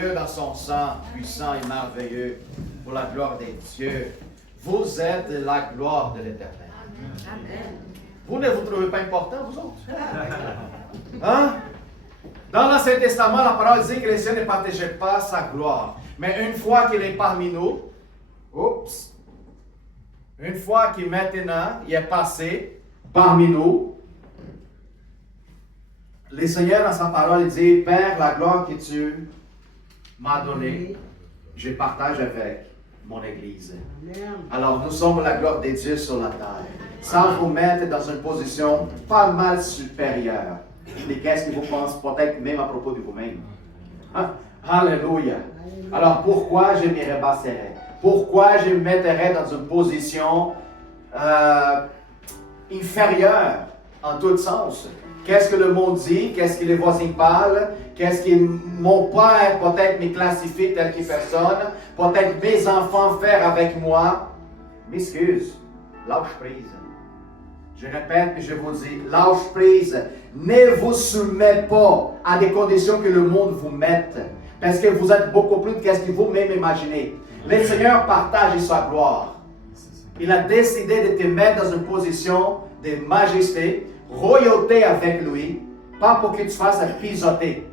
glorieux dans son sang, puissant et merveilleux, pour la gloire des dieux. Vous êtes la gloire de l'Éternel. Amen. Vous ne vous trouvez pas important, vous autres? Hein? Dans l'Ancien Testament, la parole dit que les cieux ne partageaient pas sa gloire. Mais une fois qu'il est parmi nous, une fois qu'il maintenant il est passé parmi nous, le Seigneur dans sa parole dit, Père, la gloire que tu m'as donnée, je partage avec mon Église. Alors nous sommes la gloire des dieux sur la terre. Sans vous mettre dans une position pas mal supérieure. Et qu'est-ce que vous pensez peut-être même à propos de vous-même? Hein? Alléluia. Alors pourquoi je me rebasserai? Pourquoi je me mettrai dans une position inférieure en tout sens? Qu'est-ce que le monde dit? Qu'est-ce que les voisins parlent? Qu'est-ce que mon père peut-être me classifie tel que personne? Peut-être mes enfants faire avec moi? M'excuse, lâche prise. Je répète et je vous dis, lâche prise. Ne vous soumettez pas à des conditions que le monde vous mette. Parce que vous êtes beaucoup plus que ce que vous-même imaginez. Le Seigneur partage sa gloire. Il a décidé de te mettre dans une position de majesté, royauté avec lui, pas pour que tu fasses pisoter.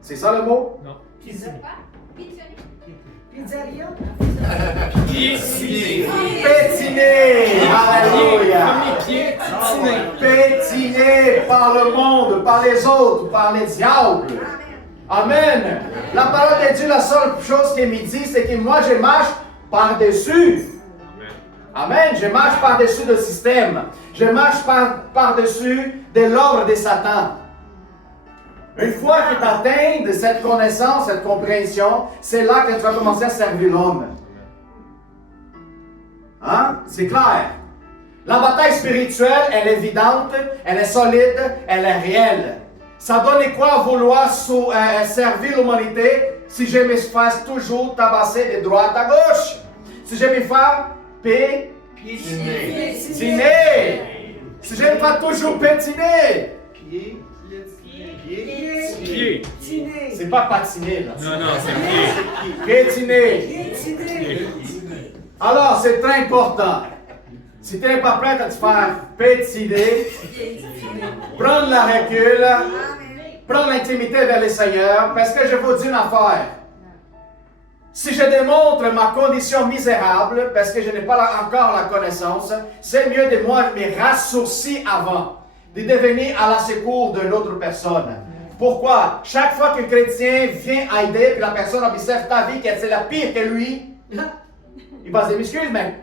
C'est ça le mot? Non. Pizzeria. Pétiner. Alléluia. Pétiner par le monde, par les autres, par les diables. Amen. La parole de Dieu, la seule chose qu'il me dit, c'est que moi je marche par-dessus. Amen. Je marche par-dessus le système. Je marche par-dessus de l'ordre de Satan. Une fois que tu atteins cette connaissance, cette compréhension, c'est là que tu vas commencer à servir l'homme. Hein? C'est clair. La bataille spirituelle, elle est évidente, elle est solide, elle est réelle. Ça donne quoi vouloir servir l'humanité si je me fasse toujours tabasser de droite à gauche? Si je me fais pétiner. Si je ne fais toujours pétiner. Pied. C'est pas patiner là. Non, c'est pied. Pétiner. Alors, c'est très important. Si tu n'es pas prêt à te faire pétiner, prendre la recul, prendre l'intimité vers le Seigneur, parce que je vous dis une affaire. Si je démontre ma condition misérable, parce que je n'ai pas encore la connaissance, c'est mieux de moi me rassourcir avant, de devenir à la secours d'une autre personne. Pourquoi? Chaque fois qu'un chrétien vient aider, puis la personne observe ta vie, qu'elle c'est la pire que lui, il va se dire, m'excuse, mais...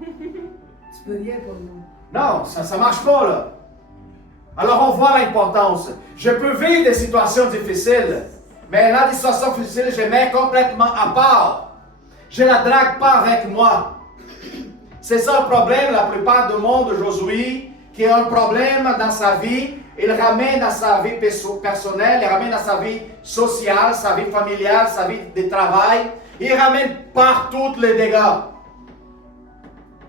Tu peux rien pour nous. Non, ça ne marche pas, là. Alors, on voit l'importance. Je peux vivre des situations difficiles, mais là, des situations difficiles, je mets complètement à part. Je ne la drague pas avec moi. C'est ça le problème, la plupart du monde aujourd'hui, qui a un problème dans sa vie, il ramène à sa vie personnelle, il ramène à sa vie sociale, sa vie familiale, sa vie de travail, il ramène partout les dégâts.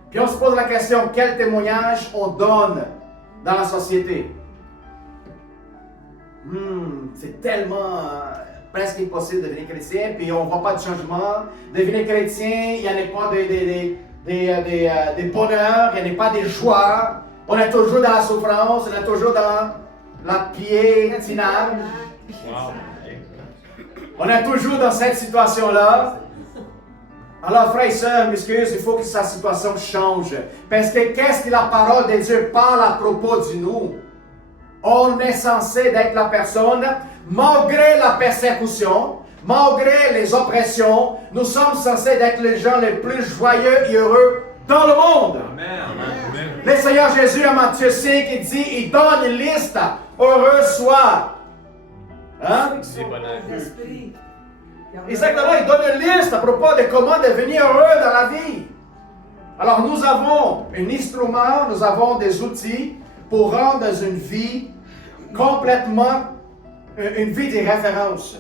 Puis on se pose la question, quel témoignage on donne dans la société? C'est tellement presque impossible de devenir chrétien, puis on ne voit pas de changement. Devenir chrétien, il n'y en a pas de bonheur, il n'y en a pas de joie. On est toujours dans la souffrance, on est toujours dans la piétinage. Wow. On est toujours dans cette situation-là. Alors, frères et sœurs, m'excuse, il faut que sa situation change. Parce que qu'est-ce que la parole de Dieu parle à propos de nous? On est censé être la personne, malgré la persécution, malgré les oppressions, nous sommes censés être les gens les plus joyeux et heureux dans le monde. Amen. Le Seigneur Jésus à Matthieu 5, il dit, il donne une liste, heureux soit. Hein? C'est bonheur. Exactement, il donne une liste à propos de comment devenir heureux dans la vie. Alors nous avons un instrument, nous avons des outils pour rendre une vie complètement, une vie de référence.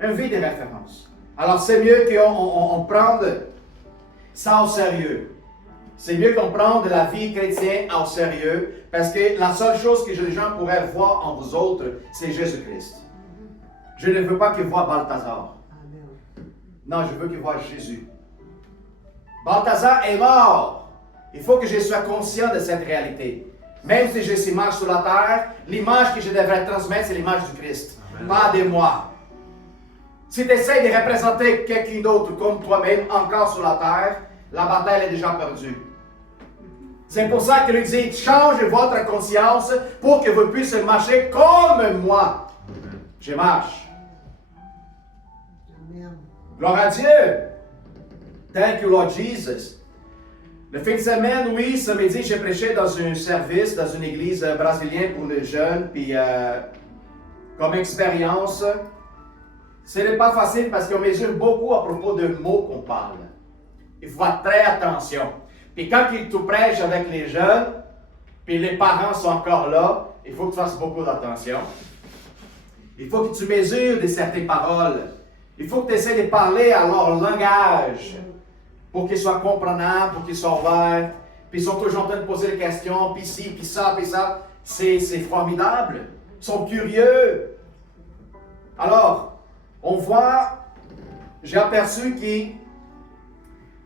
Une vie de référence. Alors c'est mieux qu'on prenne ça au sérieux. C'est mieux qu'on prenne la vie chrétienne au sérieux, parce que la seule chose que les gens pourraient voir en vous autres, c'est Jésus-Christ. Je ne veux pas qu'il voie Balthazar. Amen. Non, je veux qu'il voie Jésus. Balthazar est mort. Il faut que je sois conscient de cette réalité. Même si j'ai cette image sur la terre, l'image que je devrais transmettre, c'est l'image du Christ, pas de moi. Si tu essaies de représenter quelqu'un d'autre comme toi-même encore sur la terre, la bataille est déjà perdue. C'est pour ça qu'il dit, change votre conscience pour que vous puissiez marcher comme moi. Je marche. Amen. Gloire à Dieu. Thank you, Lord Jesus. Le fin de semaine, oui, samedi, j'ai prêché dans un service, dans une église brésilienne pour les jeunes, puis comme expérience, ce n'est pas facile parce qu'on mesure beaucoup à propos de mots qu'on parle. Il faut faire très attention. Puis quand tu prêches avec les jeunes, puis les parents sont encore là, il faut que tu fasses beaucoup d'attention. Il faut que tu mesures de certaines paroles. Il faut que tu essaies de parler à leur langage pour qu'ils soient comprenables, pour qu'ils soient ouverts. Puis ils sont toujours en train de poser des questions, puis ci, puis ça, puis ça. C'est formidable. Ils sont curieux. Alors, on voit, j'ai aperçu que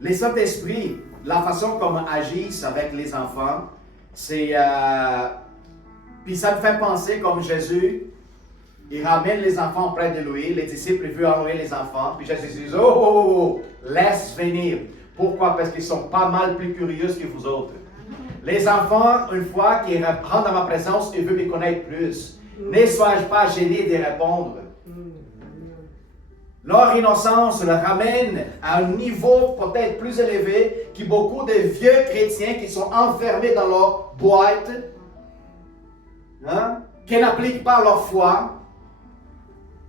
les Saint-Esprit, la façon comme agissent avec les enfants, c'est... puis ça me fait penser comme Jésus, il ramène les enfants près de lui, les disciples veulent enlever les enfants, puis Jésus dit, oh, laisse venir. Pourquoi? Parce qu'ils sont pas mal plus curieux que vous autres. Les enfants, une fois qu'ils rentrent dans ma présence, ils veulent me connaître plus. Ne sois-je pas gêné de répondre. Leur innocence le ramène à un niveau peut-être plus élevé que beaucoup de vieux chrétiens qui sont enfermés dans leur boîte, qui n'appliquent pas leur foi.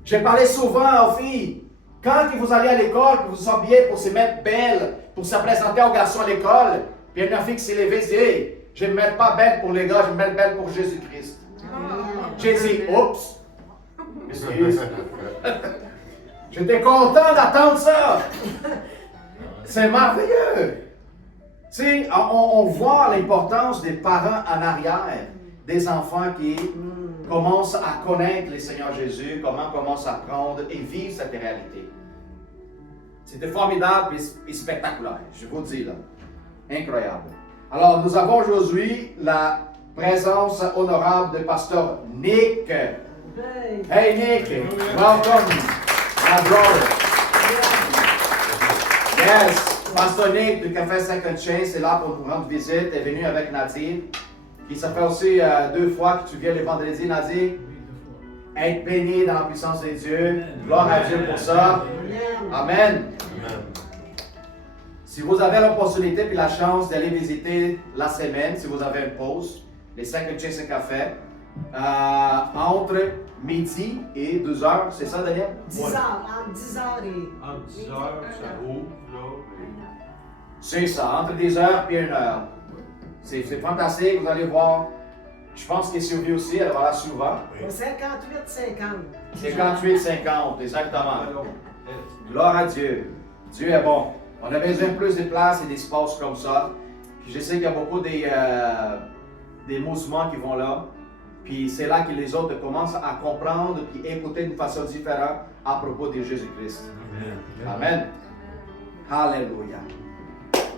J'ai parlé souvent aux filles, quand vous allez à l'école, que vous vous habillez pour se mettre belle, pour se présenter aux garçons à l'école, puis une fille qui s'est levée et dit, hey, je ne me mets pas belle pour les gars, je me mets belle pour Jésus-Christ. J'ai dit, oups, excuse. J'étais content d'attendre ça. C'est merveilleux. Tu sais, on voit l'importance des parents en arrière, des enfants qui commencent à connaître le Seigneur Jésus, comment commencent à apprendre et vivre cette réalité. C'était formidable et spectaculaire, je vous dis là. Incroyable. Alors, nous avons aujourd'hui la présence honorable de pasteur Nick. Hey Nick, welcome. My brother. Yes, Pasteur Nick du Café Second Chance est là pour nous rendre visite. Est venu avec Nadir. Puis ça fait aussi 2 fois que tu viens le vendredi, Nadir. Être béni dans la puissance de Dieu. Gloire à Dieu pour ça. Amen. Si vous avez l'opportunité et la chance d'aller visiter la semaine, si vous avez une pause, les Second Chance Café, entre midi et 2 heures, c'est ça Daniel? 10 heures, entre 10 heures et... Entre 10 heures, ça ouvre, là. C'est ça, entre 10 heures et 1 heure. C'est fantastique, vous allez voir. Je pense que Sylvie aussi, elle va là souvent. 58-50. 58-50, exactement. Gloire à Dieu. Dieu est bon. On a besoin de plus de place et d'espace comme ça. Puis je sais qu'il y a beaucoup des mouvements qui vont là. Puis c'est là que les autres commencent à comprendre et écouter d'une façon différente à propos de Jésus-Christ. Amen. Alléluia.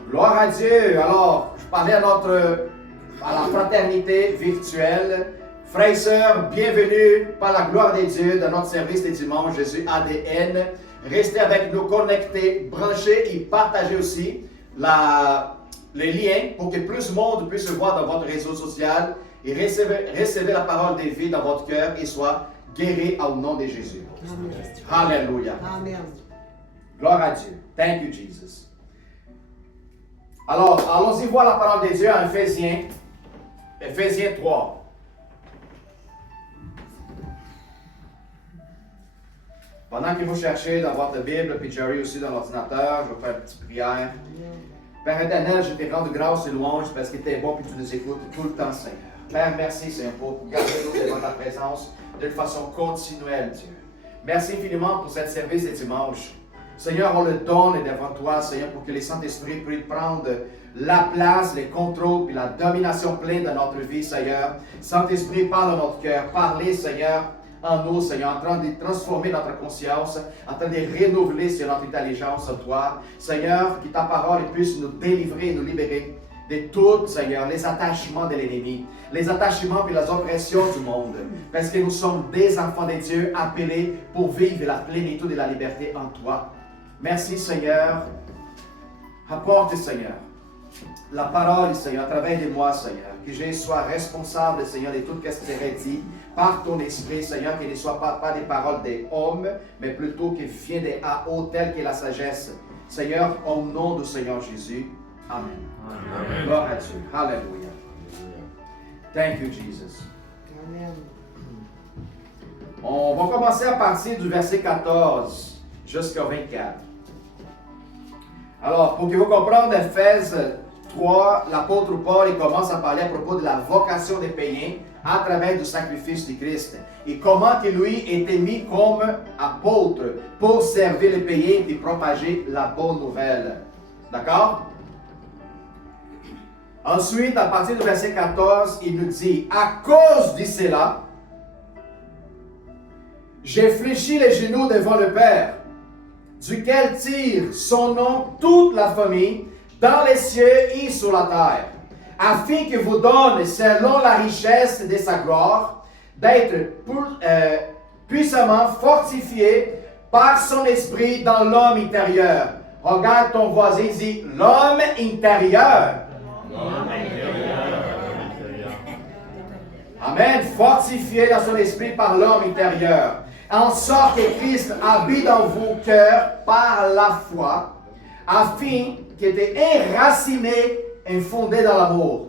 Gloire à Dieu. Alors, je parlais à la fraternité virtuelle. Frères et sœurs, bienvenue par la gloire de Dieu dans notre service de dimanche Jésus ADN. Restez avec nous, connectés, branchés et partagez aussi les liens pour que plus de monde puisse voir dans votre réseau social. Et recevez la parole de vie dans votre cœur et sois guéri au nom de Jésus. Amen. Alléluia. Amen. Gloire à Dieu. Thank you, Jesus. Alors, allons-y voir la parole de Dieu en Éphésiens 3. Pendant que vous cherchez dans votre Bible, puis Jerry aussi dans l'ordinateur, je vais faire une petite prière. Père éternel, je te rends de grâce et louange parce que tu es bon et tu nous écoutes tout le temps, Seigneur. Père, merci, Seigneur, pour garder-nous devant ta présence de façon continuelle, Dieu. Merci infiniment pour cette service de dimanche. Seigneur, on le donne devant toi, Seigneur, pour que les Saint-Esprit puissent prendre la place, les contrôles, puis la domination pleine de notre vie, Seigneur. Saint-Esprit, parle à notre cœur. Parlez, Seigneur, en nous, Seigneur, en train de transformer notre conscience, en train de renouveler sur notre intelligence en toi. Seigneur, que ta parole puisse nous délivrer, nous libérer de tout, Seigneur, les attachements de l'ennemi, les attachements et les oppressions du monde. Parce que nous sommes des enfants de Dieu appelés pour vivre la plénitude et la liberté en toi. Merci, Seigneur. Apporte, Seigneur, la parole, Seigneur, à travers de moi, Seigneur. Que je sois responsable, Seigneur, de tout ce qui serait dit par ton esprit, Seigneur, qu'il ne soit pas des paroles des hommes, mais plutôt qu'il vienne des haut, telle que la sagesse. Seigneur, au nom du Seigneur Jésus. Amen. Amen. Gloire à Dieu. Alléluia. Thank you, Jesus. Amen. On va commencer à partir du verset 14 jusqu'au 24. Alors, pour que vous compreniez Ephésiens 3, l'apôtre Paul il commence à parler à propos de la vocation des païens à travers du sacrifice du Christ. Et comment que lui était mis comme apôtre pour servir les païens et propager la bonne nouvelle. D'accord? Ensuite, à partir du verset 14, il nous dit, à cause de cela, j'ai fléchi les genoux devant le Père, duquel tire son nom toute la famille, dans les cieux et sur la terre, afin que vous donne, selon la richesse de sa gloire, d'être puissamment fortifié par son esprit dans l'homme intérieur. Regarde ton voisin, dit l'homme intérieur. Amen. Fortifié dans son esprit par l'homme intérieur. En sorte que Christ habite dans vos cœurs par la foi, afin qu'il était enraciné et fondé dans l'amour.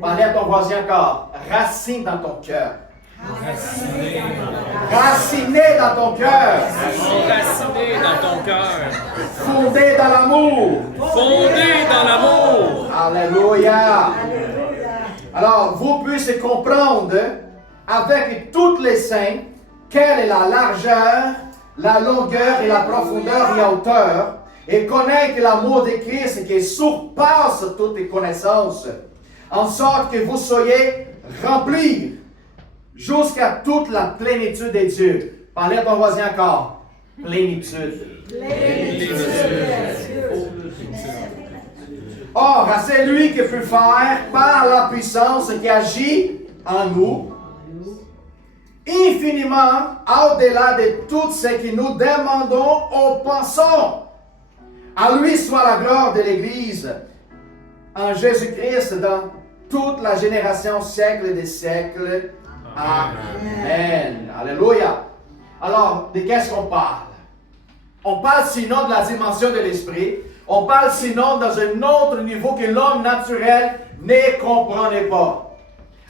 Parlez à ton voisin encore. Racine dans ton cœur. Raciné dans ton cœur. Enraciné dans ton cœur. Fondé dans l'amour. Fondé dans l'amour. Alléluia. Alors, vous puissiez comprendre avec toutes les saints quelle est la largeur, la longueur et la profondeur et la hauteur, et connaître l'amour de Christ qui surpasse toutes les connaissances, en sorte que vous soyez remplis jusqu'à toute la plénitude de Dieu. Parlez à ton voisin encore. Plénitude. Or, c'est lui qui peut faire par la puissance qui agit en nous, infiniment au-delà de tout ce que nous demandons ou pensons. À lui soit la gloire de l'Église en Jésus-Christ dans toute la génération, siècle des siècles. Amen. Alléluia. Alors, de qu'est-ce qu'on parle? On parle sinon de la dimension de l'esprit. On parle sinon dans un autre niveau que l'homme naturel ne comprenait pas.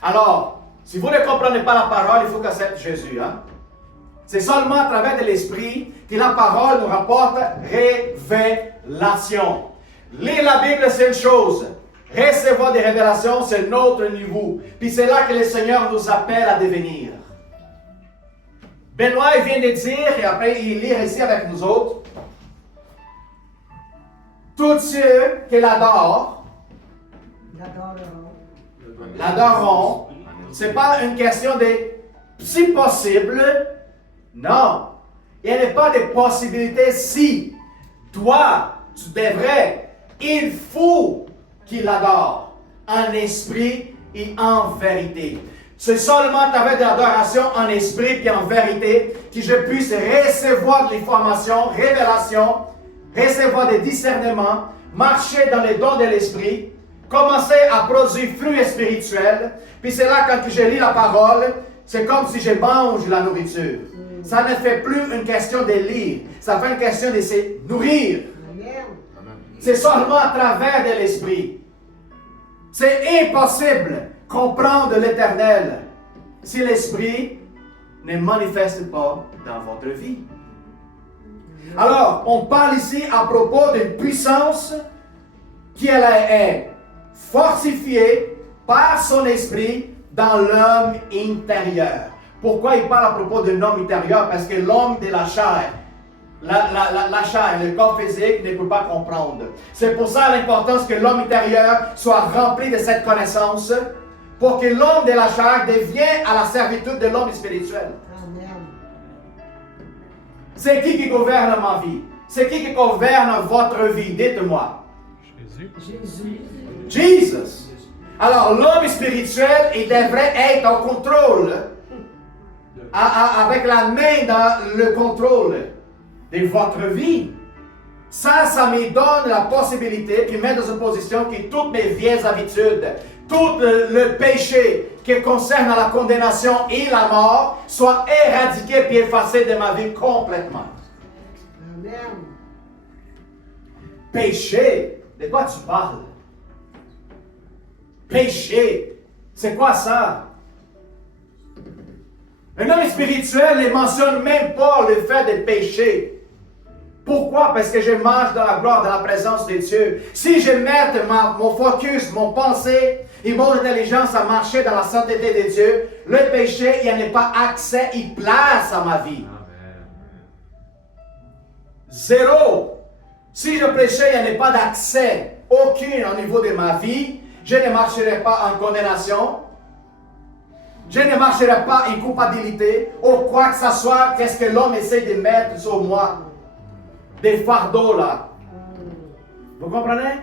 Alors, si vous ne comprenez pas la parole, il faut qu'accepter Jésus. Hein? C'est seulement à travers de l'esprit que la parole nous rapporte révélation. Lire la Bible, c'est une chose. Recevoir des révélations, c'est un autre niveau. Puis c'est là que le Seigneur nous appelle à devenir. Benoît vient de dire, et après il lit ici avec nous autres, tous ceux qui l'adorent, l'adoreront. Ce n'est pas une question de si possible. Non. Il n'y a pas de possibilité si. Toi, tu devrais. Il faut qu'il l'adore en esprit et en vérité. C'est seulement à travers de l'adoration en esprit et en vérité que je puisse recevoir de l'information, révélation, recevoir des discernements, marcher dans les dons de l'esprit, commencer à produire fruits spirituels. Puis c'est là, quand je lis la parole, c'est comme si je mange la nourriture. Ça ne fait plus une question de lire, ça fait une question de se nourrir. C'est seulement à travers de l'esprit. C'est impossible de comprendre l'Éternel si l'esprit ne manifeste pas dans votre vie. Alors, on parle ici à propos d'une puissance qui est fortifiée par son esprit dans l'homme intérieur. Pourquoi il parle à propos d'un homme intérieur? Parce que l'homme de la chair, la chair, le corps physique ne peut pas comprendre. C'est pour ça l'importance que l'homme intérieur soit rempli de cette connaissance pour que l'homme de la chair devienne à la servitude de l'homme spirituel. Amen. C'est qui gouverne ma vie? C'est qui gouverne votre vie? Dites-moi. Jésus. Jesus. Alors, l'homme spirituel, il devrait être en contrôle, avec la main dans le contrôle de votre vie. Ça me donne la possibilité, puis met dans une position que toutes mes vieilles habitudes, tout le péché qui concerne la condamnation et la mort, soit éradiqué puis effacé de ma vie complètement. Amen. Péché? De quoi tu parles? Péché? C'est quoi ça? Un homme spirituel ne mentionne même pas le fait de pécher. Pourquoi? Parce que je marche dans la gloire, dans la présence de Dieu. Si je mets mon focus, mon pensée et mon intelligence à marcher dans la sainteté de Dieu, le péché, il n'y a pas accès, il place à ma vie. Zéro. Si je péchais, il n'y a pas d'accès, aucun au niveau de ma vie. Je ne marcherai pas en condamnation. Je ne marcherai pas en culpabilité ou quoi que ce soit, qu'est-ce que l'homme essaie de mettre sur moi. Des fardeaux là. Vous comprenez?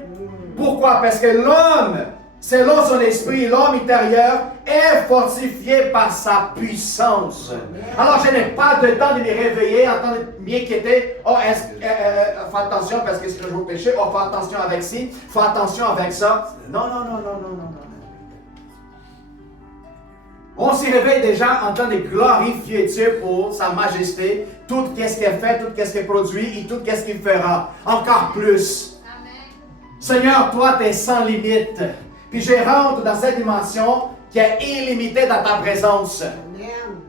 Pourquoi? Parce que l'homme, selon son esprit, l'homme intérieur est fortifié par sa puissance. Alors je n'ai pas de temps de me réveiller, en train de m'inquiéter. Oh, fais attention parce que c'est toujours péché. Oh, fais attention avec ci, fais attention avec ça. Non. On s'y réveille déjà en train de glorifier Dieu pour sa majesté, tout ce qu'il fait, tout ce qu'il produit et tout ce qu'il fera. Encore plus. Amen. Seigneur, toi, tu es sans limite. Puis je rentre dans cette dimension qui est illimitée dans ta présence. Amen.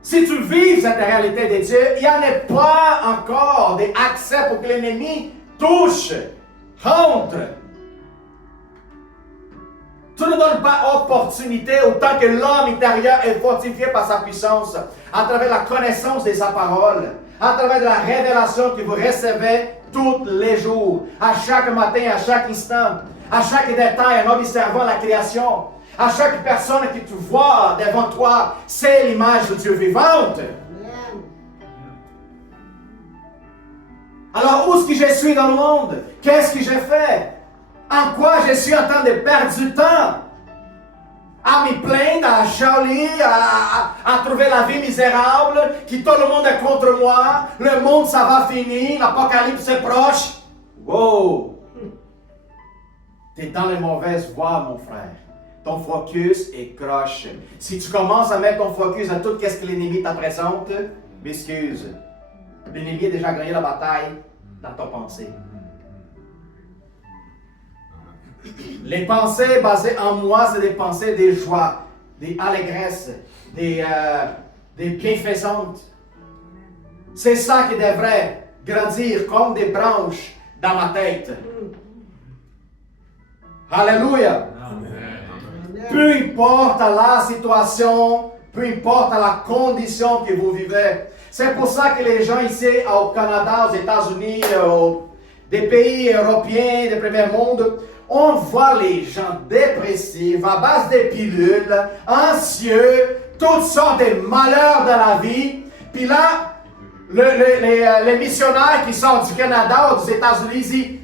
Si tu vis cette réalité de Dieu, il n'y en a pas encore d'accès pour que l'ennemi touche, rentre. Tu ne donnes pas opportunité autant que l'homme intérieur est fortifié par sa puissance, à travers la connaissance de sa parole, à travers la révélation que vous recevez tous les jours, à chaque matin, à chaque instant, à chaque détail, en observant la création, à chaque personne que tu vois devant toi, c'est l'image de Dieu vivante. Alors, où est-ce que je suis dans le monde? Qu'est-ce que j'ai fait? En quoi je suis en train de perdre du temps? À me plaindre, à chialer, à trouver la vie misérable, que tout le monde est contre moi, le monde ça va finir, l'apocalypse est proche. Wow! Tu es dans les mauvaises voies, mon frère. Ton focus est croche. Si tu commences à mettre ton focus à tout ce que l'ennemi te présente, m'excuse. L'ennemi a déjà gagné la bataille dans ta pensée. Les pensées basées en moi, c'est des pensées de joie, des allégresses, des bienfaisantes. C'est ça qui devrait grandir comme des branches dans ma tête. Alléluia. Amen. Peu importe la situation, peu importe la condition que vous vivez. C'est pour ça que les gens ici au Canada, aux États-Unis, des pays européens, du premier monde, on voit les gens dépressifs, à base de pilules, anxieux, toutes sortes de malheurs dans la vie. Puis là, les missionnaires qui sont du Canada ou des États-Unis disent,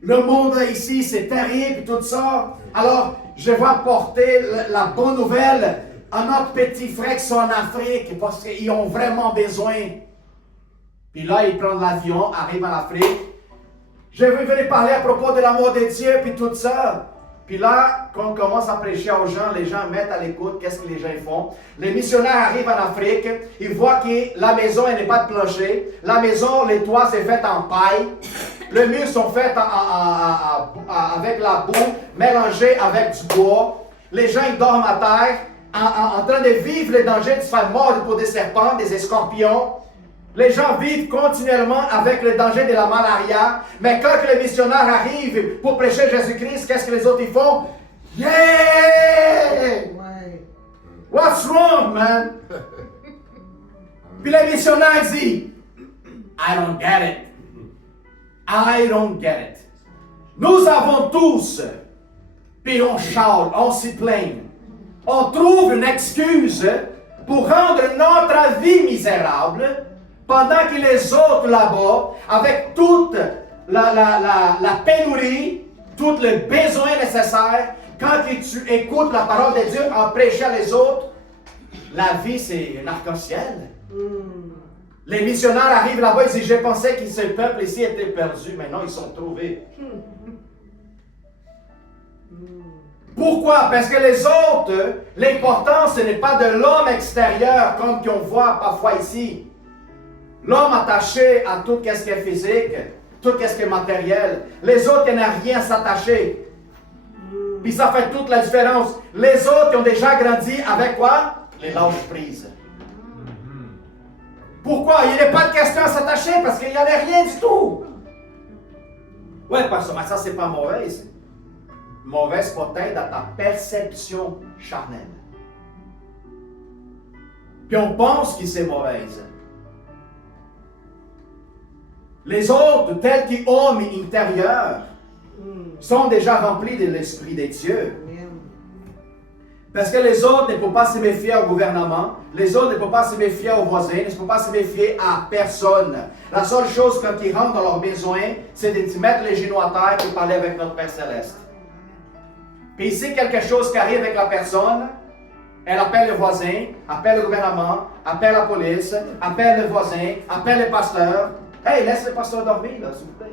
le monde ici, c'est terrible, tout ça. Alors, je vais apporter la bonne nouvelle à notre petit frère qui sont en Afrique parce qu'ils ont vraiment besoin. Puis là, ils prennent l'avion, arrivent en Afrique. Je vais venir parler à propos de l'amour de Dieu, puis tout ça. Puis là, quand on commence à prêcher aux gens, les gens mettent à l'écoute, qu'est-ce que les gens font. Les missionnaires arrivent en Afrique, ils voient que la maison, elle n'est pas de plancher. La maison, les toits, c'est fait en paille. Les murs sont faits avec la boue, mélangés avec du bois. Les gens, ils dorment à terre, en train de vivre les dangers de se faire mordre pour des serpents, des scorpions. Les gens vivent continuellement avec le danger de la malaria. Mais quand les missionnaires arrivent pour prêcher Jésus-Christ, qu'est-ce que les autres ils font? Yeah! What's wrong, man? Puis les missionnaires disent, I don't get it. I don't get it. Nous avons tous, puis on chiale, on s'y plaint. On trouve une excuse pour rendre notre vie misérable, Pendant que les autres là-bas, avec toute la pénurie, tous les besoins nécessaires, quand tu écoutes la parole de Dieu en prêchant les autres, la vie c'est un arc-en-ciel. Les missionnaires arrivent là-bas et disent, je pensais que ce peuple ici était perdu, mais non, ils sont trouvés. Pourquoi? Parce que les autres, l'important, ce n'est pas de l'homme extérieur, comme qu'on voit parfois ici. L'homme attaché à tout ce qui est physique, tout ce qui est matériel. Les autres, il n'y a rien à s'attacher. Puis ça fait toute la différence. Les autres, ils ont déjà grandi avec quoi? Les lâches prises. Pourquoi? Il n'y a pas de question à s'attacher parce qu'il n'y avait rien du tout. Oui, parce que ça, c'est pas mauvaise. Mauvaise peut-être dans ta perception charnelle. Puis on pense que c'est mauvaise. Les autres, tels qu'hommes intérieurs, sont déjà remplis de l'Esprit de Dieu. Parce que les autres ne peuvent pas se méfier au gouvernement, les autres ne peuvent pas se méfier aux voisins, ne peuvent pas se méfier à personne. La seule chose quand ils rentrent dans leurs besoins, c'est de mettre les genoux à terre et parler avec notre Père Céleste. Puis ici, quelque chose qui arrive avec la personne, elle appelle le voisin, appelle le gouvernement, appelle la police, appelle le voisin, appelle le pasteur. Hey, laisse le pasteur dormir, là, s'il vous plaît.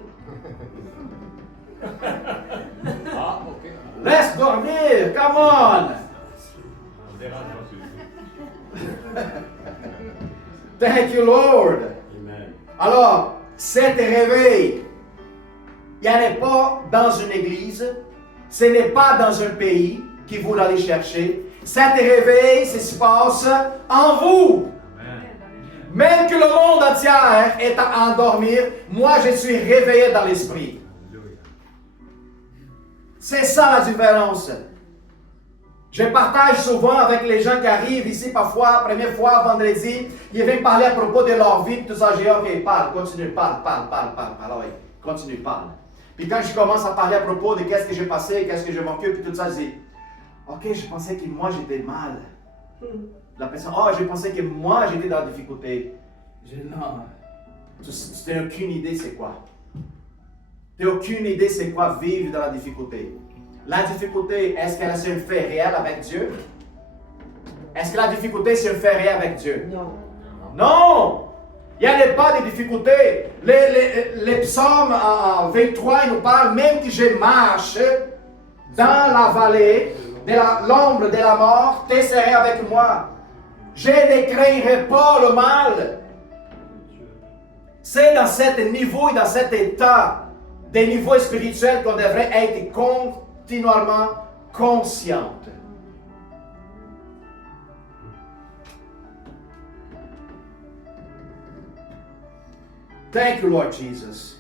Laisse dormir, come on! Thank you, Lord. Amen. Alors, cet réveil, il n'y en a pas dans une église, ce n'est pas dans un pays qui vous l'allez chercher. Cet réveil, ça se passe en vous. Même que le monde entier est à endormir, moi je suis réveillé dans l'esprit. C'est ça la différence. Je partage souvent avec les gens qui arrivent ici parfois, première fois, vendredi, ils viennent parler à propos de leur vie, tout ça, j'ai dit, ok, parle, continue, parle, oui, continue, parle. Puis quand je commence à parler à propos de qu'est-ce que j'ai passé, qu'est-ce que je m'occupe, puis tout ça, je dis, ok, je pensais que moi j'étais mal. La personne, oh, je pensais que moi j'étais dans la difficulté. Je dis, non, tu n'as aucune idée c'est quoi. Tu n'as aucune idée c'est quoi vivre dans la difficulté. La difficulté, est-ce qu'elle c'est un fait réel avec Dieu? Est-ce que la difficulté c'est un fait réel avec Dieu? Non. Non! Il n'y a pas de difficulté. Les psaumes en 23, ils nous parlent, même que je marche dans la vallée de l'ombre de la mort, tu seras avec moi. Je ne craindrai pas le mal. C'est dans cet niveau et dans cet état des niveaux spirituels qu'on devrait être continuellement consciente. Thank you, Lord Jesus.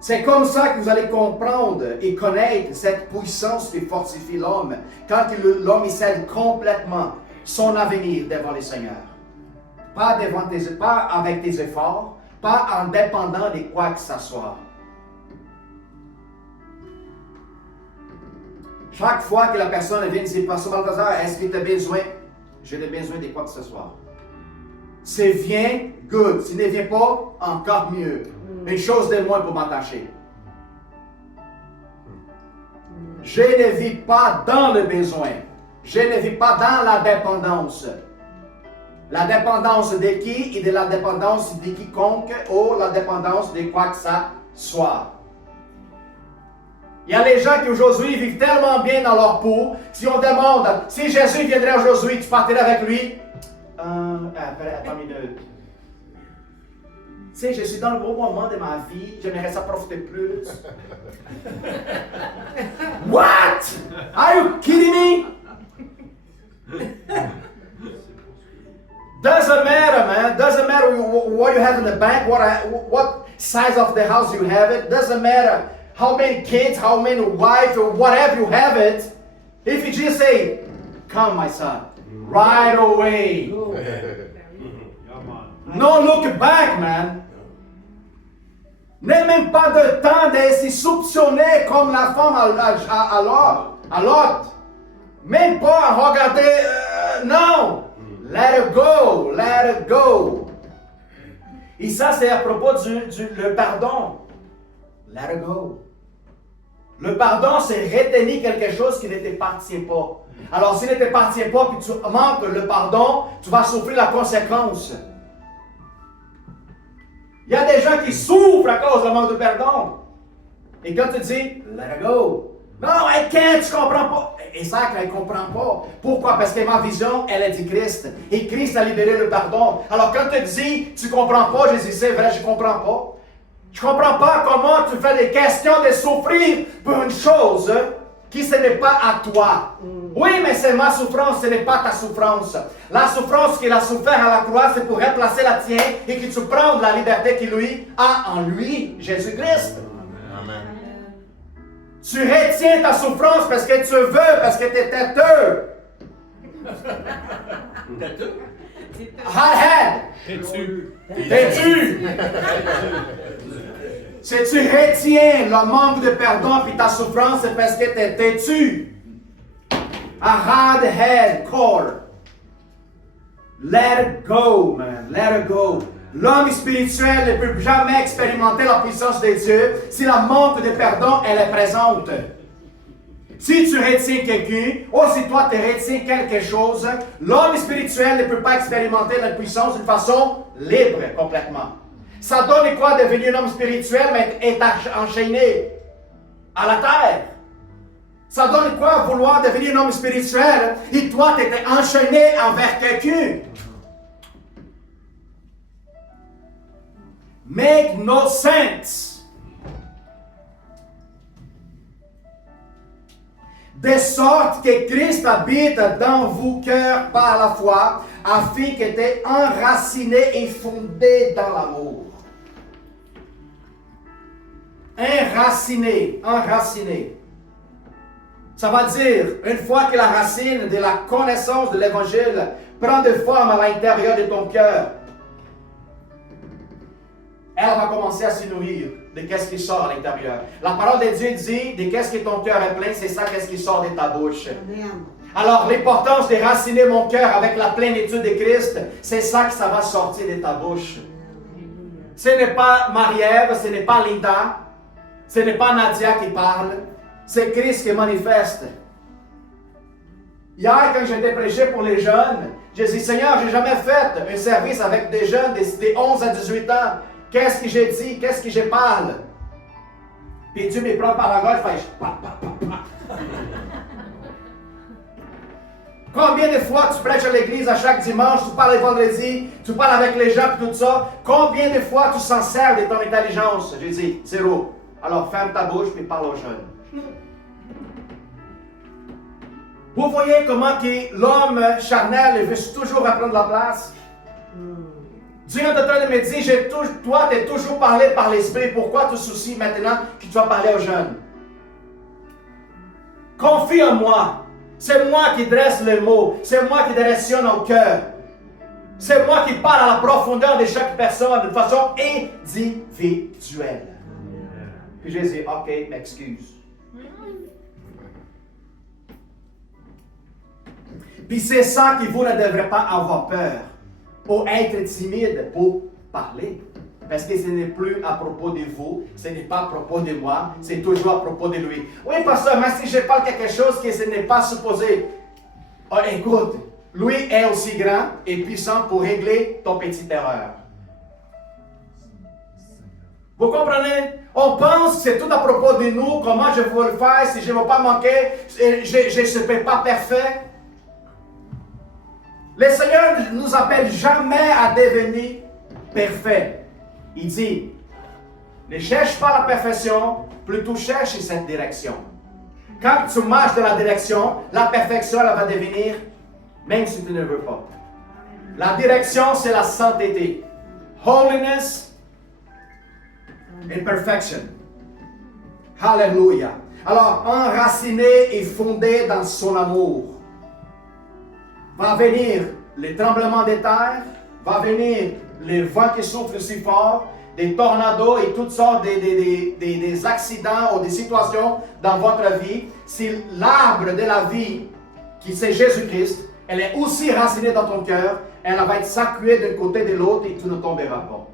C'est comme ça que vous allez comprendre et connaître cette puissance qui fortifie l'homme quand l'homme cède complètement son avenir devant le Seigneur. Pas avec tes efforts, pas en dépendant de quoi que ce soit. Chaque fois que la personne vient dire, Pasteur Balthazar, est-ce que tu as besoin? Je n'ai besoin de quoi que ce soit. C'est vient, good. S'il ne vient pas, encore mieux. Une chose de moins pour m'attacher. Je ne vis pas dans le besoin. Je ne vis pas dans la dépendance. La dépendance de qui et de la dépendance de quiconque ou la dépendance de quoi que ça soit. Il y a des gens qui aujourd'hui vivent tellement bien dans leur peau, si on demande, si Jésus viendrait aujourd'hui, tu partirais avec lui? Attends une minute. Tu sais, je suis dans le bon moment de ma vie, j'aimerais ça profiter plus. What? Are you kidding me? Doesn't matter, man. Doesn't matter what you have in the bank, what size of the house you have it. Doesn't matter how many kids, how many wives, or whatever you have it. If you just say, come my son, right away. No look back, man. N'aie même pas de temps de se soupçonner comme la femme à l'autre. Même pas à regarder, non. Let it go, let it go. Et ça, c'est à propos le pardon. Let it go. Le pardon, c'est retenir quelque chose qui ne t'appartient pas. Alors, s'il ne t'appartient pas, puis tu manques le pardon, tu vas souffrir la conséquence. Il y a des gens qui souffrent à cause du manque de pardon. Et quand tu dis, let it go. Non, elle can't, tu comprends pas. Et ça, elle ne comprend pas. Pourquoi? Parce que ma vision, elle est du Christ. Et Christ a libéré le pardon. Alors, quand tu dis, tu ne comprends pas, je dis, c'est vrai, je ne comprends pas. Je ne comprends pas comment tu fais des questions de souffrir pour une chose qui ce n'est pas à toi. Oui, mais c'est ma souffrance, ce n'est pas ta souffrance. La souffrance qu'il a souffert à la croix, c'est pour remplacer la tienne et que tu prennes la liberté qu'il lui a en lui, Jésus-Christ. Amen. Tu retiens ta souffrance parce que tu veux, parce que tu es têteux. Têteux? Hot-head. Têtu. Têtu. Si tu retiens le manque de pardon puis ta souffrance, c'est parce que tu es têtu. A hard head core. Let it go, man. Let it go. L'homme spirituel ne peut jamais expérimenter la puissance de Dieu si la manque de pardon elle est présente. Si tu retiens quelqu'un, ou si toi tu retiens quelque chose, l'homme spirituel ne peut pas expérimenter la puissance d'une façon libre complètement. Ça donne quoi devenir un homme spirituel mais être enchaîné à la terre? Ça donne quoi vouloir devenir un homme spirituel et toi tu étais enchaîné envers quelqu'un? Make no sense. De sorte que Christ habite dans vos cœurs par la foi, afin qu'il était enraciné et fondé dans l'amour. Enraciné, enraciné. Ça va dire, une fois que la racine de la connaissance de l'Évangile prend de forme à l'intérieur de ton cœur, elle va commencer à se nourrir de qu'est-ce qui sort à l'intérieur. La parole de Dieu dit, de qu'est-ce que ton cœur est plein, c'est ça qu'est-ce qui sort de ta bouche. Amen. Alors, l'importance de raciner mon cœur avec la plénitude de Christ, c'est ça que ça va sortir de ta bouche. Ce n'est pas Marie-Ève, ce n'est pas Linda, ce n'est pas Nadia qui parle, c'est Christ qui manifeste. Hier, quand j'étais prêché pour les jeunes, j'ai dit, Seigneur, je n'ai jamais fait un service avec des jeunes de 11 à 18 ans. Qu'est-ce que j'ai dit? Qu'est-ce que je parle? Puis Dieu me prend par la gorge et fait pa. Combien de fois tu prêches à l'église à chaque dimanche, tu parles le vendredi, tu parles avec les gens et tout ça? Combien de fois tu s'en sers de ton intelligence? J'ai dit 0. Alors ferme ta bouche et parle aux jeunes. Vous voyez comment que l'homme charnel veut toujours reprendre la place? Dieu est en train de me dire, toi, tu es toujours parlé par l'Esprit. Pourquoi tu soucies maintenant que tu vas parler aux jeunes? Confie en moi. C'est moi qui dresse les mots. C'est moi qui directionne au cœur. C'est moi qui parle à la profondeur de chaque personne de façon individuelle. Puis j'ai dit, OK, m'excuse. Puis c'est ça que vous ne devrez pas avoir peur. Pour être timide, pour parler. Parce que ce n'est plus à propos de vous, ce n'est pas à propos de moi, c'est toujours à propos de lui. Oui, pasteur, mais si je parle quelque chose que ce n'est pas supposé, oh, écoute, lui est aussi grand et puissant pour régler ton petite erreur. Vous comprenez? On pense que c'est tout à propos de nous, comment je vais le faire, si je ne vais pas manquer, je ne serai pas parfait. Le Seigneur ne nous appelle jamais à devenir parfaits. Il dit, ne cherche pas la perfection, plutôt cherche cette direction. Quand tu marches dans la direction, la perfection elle va devenir, même si tu ne veux pas. La direction, c'est la sainteté. Holiness and perfection. Hallelujah. Alors, enraciné et fondé dans son amour. Va venir les tremblements de terre, va venir les vents qui soufflent si fort, des tornados et toutes sortes des accidents ou des situations dans votre vie. Si l'arbre de la vie, qui c'est Jésus-Christ, elle est aussi racinée dans ton cœur, elle va être secouée d'un côté de l'autre et tu ne tomberas pas.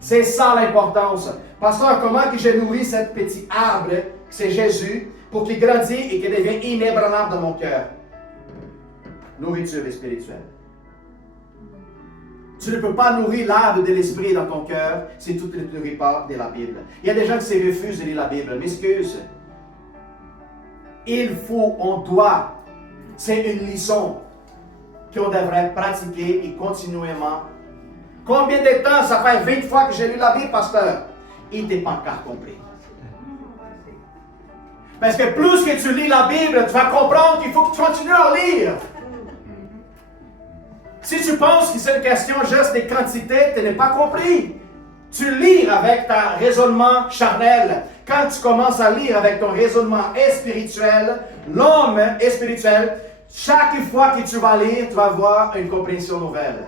C'est ça l'importance. Pasteur, comment que j'ai nourri ce petit arbre, c'est Jésus, pour qu'il grandisse et qu'il devienne inébranlable dans mon cœur? Nourriture spirituelle. Tu ne peux pas nourrir l'arbre de l'esprit dans ton cœur si tu ne te nourris pas de la Bible. Il y a des gens qui se refusent de lire la Bible. M'excuse. Il faut, on doit. C'est une leçon qu'on devrait pratiquer et continuellement. Combien de temps ça fait 20 fois que j'ai lu la Bible, pasteur? Il n'est pas encore compris. Parce que plus que tu lis la Bible, tu vas comprendre qu'il faut que tu continues à lire. Si tu penses que c'est une question juste des quantités, tu n'es pas compris. Tu lis avec ton raisonnement charnel. Quand tu commences à lire avec ton raisonnement spirituel, l'homme est spirituel, chaque fois que tu vas lire, tu vas avoir une compréhension nouvelle.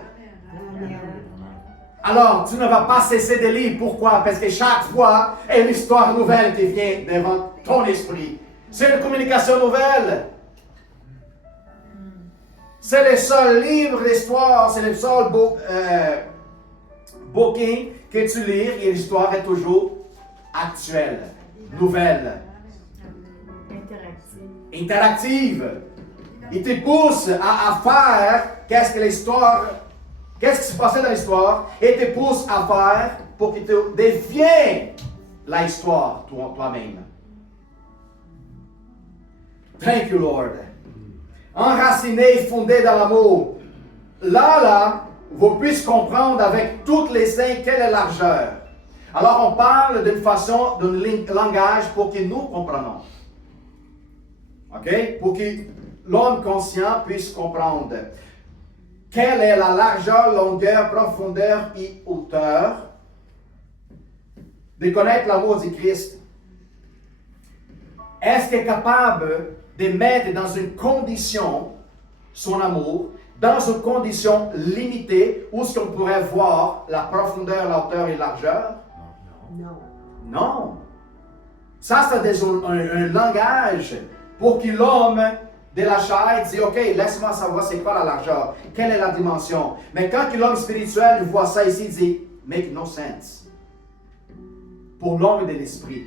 Alors, tu ne vas pas cesser de lire. Pourquoi? Parce que chaque fois, il y a une histoire nouvelle qui vient devant ton esprit. C'est une communication nouvelle. C'est le seul livre d'histoire, c'est le seul bouquin que tu lis et l'histoire est toujours actuelle, nouvelle. Interactive. Il te pousse à faire qu'est-ce qui se passait dans l'histoire et te pousse à faire pour qu'il te devienne l'histoire toi-même. Thank you, Lord. Enraciné et fondé dans l'amour. Là, vous puissiez comprendre avec toutes les saints quelle est la largeur. Alors, on parle d'une façon, d'un langage pour que nous comprenions. OK? Pour que l'homme conscient puisse comprendre. Quelle est la largeur, longueur, profondeur et hauteur? De connaître l'amour du Christ. Est-ce qu'il est capable de mettre dans une condition son amour, dans une condition limitée, où est-ce qu'on pourrait voir la profondeur, la hauteur et la largeur? Non. Non. Ça, c'est un langage pour que l'homme de la chair dise, OK, laisse-moi savoir c'est quoi la largeur, quelle est la dimension. Mais quand l'homme spirituel voit ça ici, il dit, make no sense. Pour l'homme de l'esprit.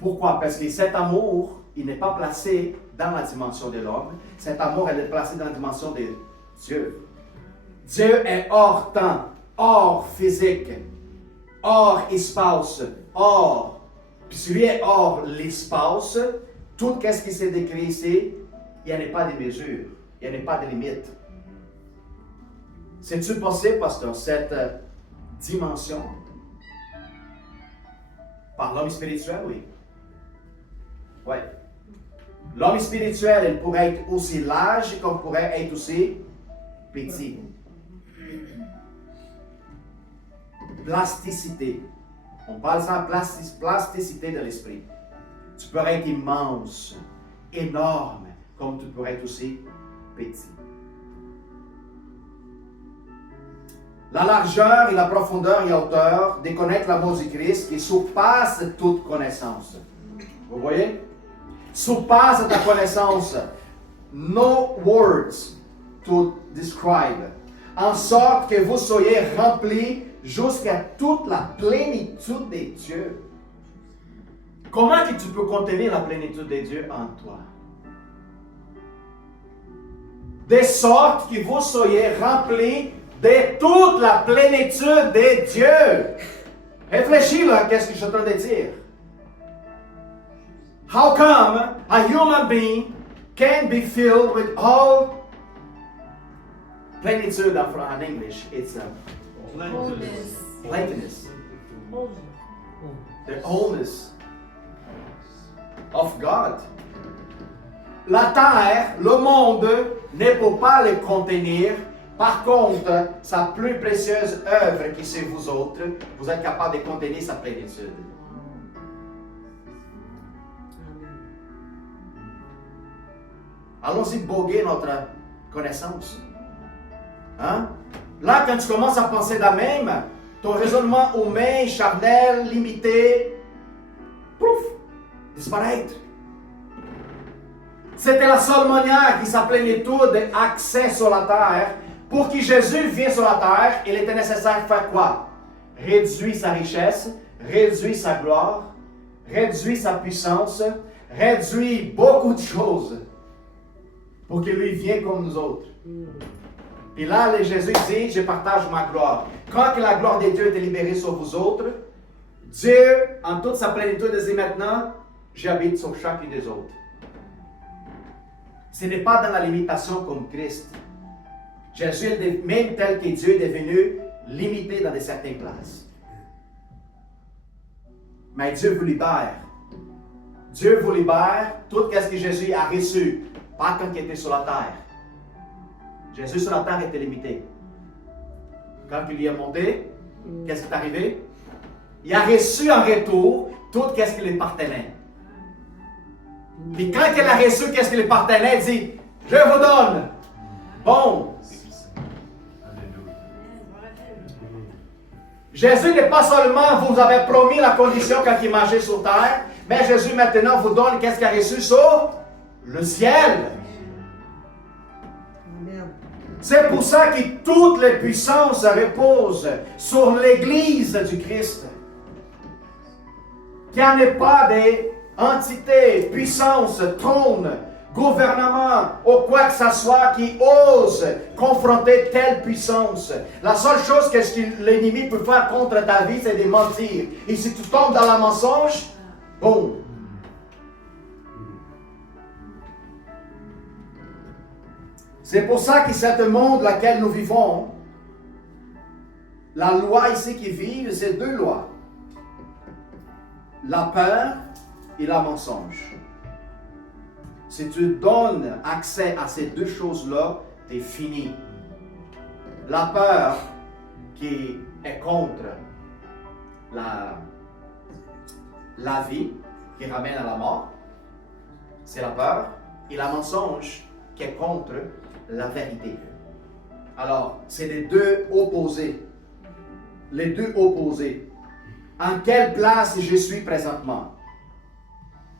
Pourquoi? Parce que cet amour, il n'est pas placé dans la dimension de l'homme. Cet amour, il est placé dans la dimension de Dieu. Dieu est hors temps, hors physique, hors espace, hors. Puis si lui est hors l'espace, tout ce qui s'est décrit ici, il n'y en a pas de mesure, il n'y en a pas de limite. C'est-tu possible, pasteur, cette dimension? Par l'homme spirituel, oui. Oui. L'homme spirituel, il pourrait être aussi large comme pourrait être aussi petit. Plasticité. On parle ça de plasticité de l'esprit. Tu pourrais être immense, énorme, comme tu pourrais être aussi petit. La largeur et la profondeur et la hauteur de connaître l'amour du Christ qui surpasse toute connaissance. Vous voyez? Surpasse ta connaissance. No words to describe. En sorte que vous soyez remplis jusqu'à toute la plénitude de Dieu. Comment que tu peux contenir la plénitude de Dieu en toi? De sorte que vous soyez remplis de toute la plénitude de Dieu. Réfléchis là, qu'est-ce que je suis en train de dire? How come a human being can be filled with all plenitude in English? It's plentiness. The wholeness of God. La terre, le monde, ne peut pas le contenir. Par contre, sa plus précieuse œuvre qui c'est vous autres, vous êtes capable de contenir sa plénitude. Allons-y boguer notre connaissance. Hein? Là, quand tu commences à penser de même, ton raisonnement humain, charnel, limité, pouf, disparaître. C'était la seule manière que sa plénitude accès sur la terre Pour que Jésus vienne sur la terre, il était nécessaire de faire quoi? Réduire sa richesse, réduire sa gloire, réduire sa puissance, réduire beaucoup de choses pour qu'il lui vienne comme nous autres. Et là, Jésus dit, je partage ma gloire. Quand que la gloire de Dieu était libérée sur vous autres, Dieu, en toute sa plénitude, dit maintenant, j'habite sur chacun des autres. Ce n'est pas dans la limitation comme Christ. Jésus, même tel que Dieu, est devenu limité dans certaines places. Mais Dieu vous libère. Dieu vous libère tout ce que Jésus a reçu, pas quand il était sur la terre. Jésus sur la terre était limité. Quand il y est monté, qu'est-ce qui est arrivé? Il a reçu en retour tout ce qui lui appartenait. Puis quand il a reçu qu'est-ce qui lui appartenait, il dit, je vous donne. Bon. Jésus n'est pas seulement vous avez promis la condition quand il marchait sur terre, mais Jésus maintenant vous donne qu'est-ce qu'il a reçu sur le ciel. C'est pour ça que toutes les puissances reposent sur l'Église du Christ. Qu'il n'y en ait pas d'entités, puissances, trônes, gouvernements ou quoi que ce soit qui ose confronter telle puissance. La seule chose que l'ennemi peut faire contre ta vie, c'est de mentir. Et si tu tombes dans le mensonge, boum. C'est pour ça que ce monde dans lequel nous vivons, la loi ici qui vit, c'est deux lois. La peur et la mensonge. Si tu donnes accès à ces deux choses-là, tu es fini. La peur qui est contre la vie, qui ramène à la mort, c'est la peur. Et la mensonge qui est contre la vérité. Alors, c'est les deux opposés. Les deux opposés. En quelle place je suis présentement?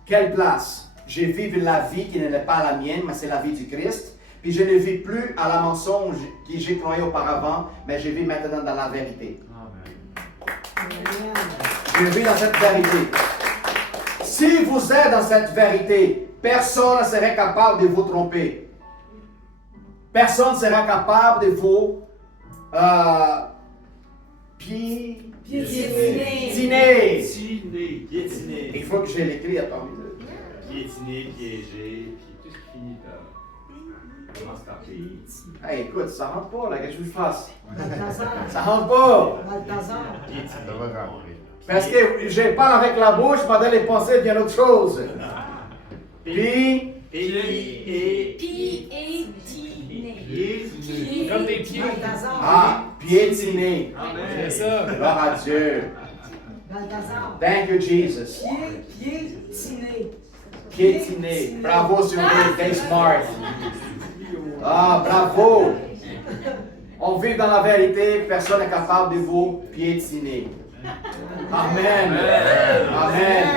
Quelle place? Je vis la vie qui n'est pas la mienne, mais c'est la vie du Christ. Puis je ne vis plus à la mensonge que j'ai croyé auparavant, mais je vis maintenant dans la vérité. Amen. Je vis dans cette vérité. Si vous êtes dans cette vérité, personne ne serait capable de vous tromper. Personne ne sera capable de vous piétiner. Il faut que je l'écris, attends. Piétiner, piéger, puis tout ce qui finit par. Commence par pays. Hey, écoute, ça rentre pas, là, qu'est-ce que je fasse? Ça rentre pas! Parce que je parle avec la bouche, pendant les pensées, bien autre chose. Comme des pieds. Ah, piétiner. C'est ça. Gloire à Dieu. Thank you, Jesus. Piétiner. Piétiner. Bravo sur lui, t'es smart. Ah, bravo. On vit dans la vérité, personne n'est capable de vous piétiner. Amen. Amen.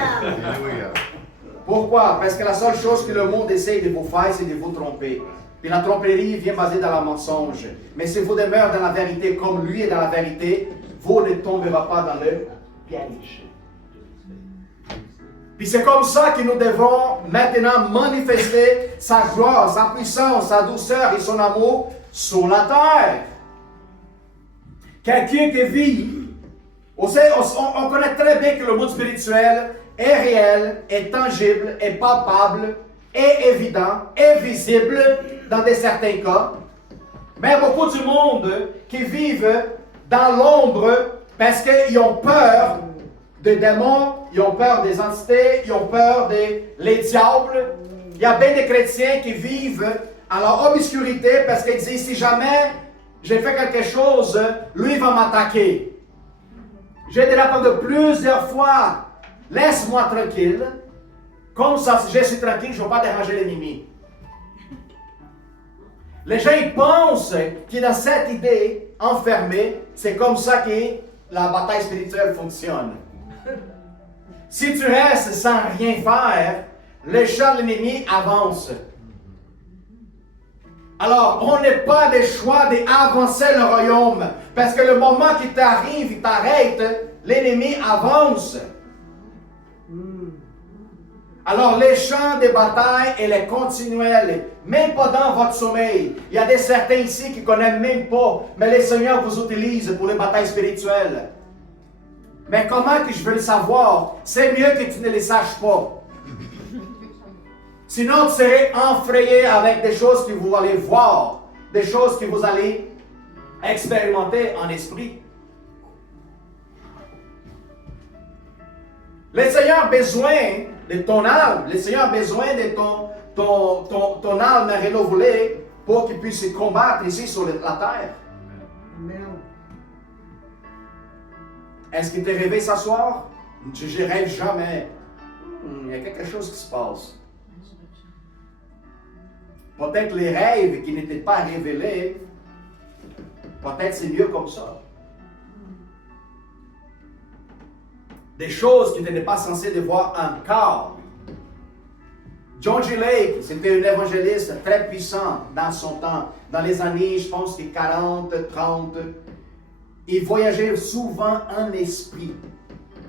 Pourquoi? Parce que la seule chose que le monde essaie de vous faire, c'est de vous tromper. Puis la tromperie vient basée dans le mensonge. Mais si vous demeurez dans la vérité comme lui est dans la vérité, vous ne tomberez pas dans le piège. Puis c'est comme ça que nous devons maintenant manifester sa gloire, sa puissance, sa douceur et son amour sur la terre. Quelqu'un qui vit, on connaît très bien que le monde spirituel est réel, est tangible, est palpable, est évident, est visible dans certains cas. Mais beaucoup du monde qui vivent dans l'ombre parce qu'ils ont peur des démons, ils ont peur des entités, ils ont peur des diables. Il y a bien des chrétiens qui vivent à l'obscurité parce qu'ils disent si jamais j'ai fait quelque chose, lui va m'attaquer. J'ai déjà entendu plusieurs fois, laisse-moi tranquille. Comme ça, si je suis tranquille, je ne vais pas déranger l'ennemi. Les gens ils pensent que dans cette idée enfermée, c'est comme ça que la bataille spirituelle fonctionne. Si tu restes sans rien faire, le champ de l'ennemi avance. Alors, on n'est pas des choix d'avancer le royaume. Parce que le moment qui t'arrive, il t'arrête, l'ennemi avance. Alors, les champs de bataille, elle est continuelle, même pendant votre sommeil. Il y a des certains ici qui ne connaissent même pas, mais le Seigneur vous utilise pour les batailles spirituelles. Mais comment que je veux le savoir? C'est mieux que tu ne le saches pas. Sinon, tu serais effrayé avec des choses que vous allez voir, des choses que vous allez expérimenter en esprit. Le Seigneur a besoin de ton âme, le Seigneur a besoin de ton âme renouvelée pour qu'il puisse combattre ici sur la terre. Amen. Est-ce que tu es rêvé ce soir? Je ne rêve jamais. Il y a quelque chose qui se passe. Peut-être les rêves qui n'étaient pas révélés, peut-être c'est mieux comme ça. Des choses que tu n'étais pas censé de voir encore. John G. Lake, c'était un évangéliste très puissant dans son temps. Dans les années, je pense que 40, 30, il voyageait souvent en esprit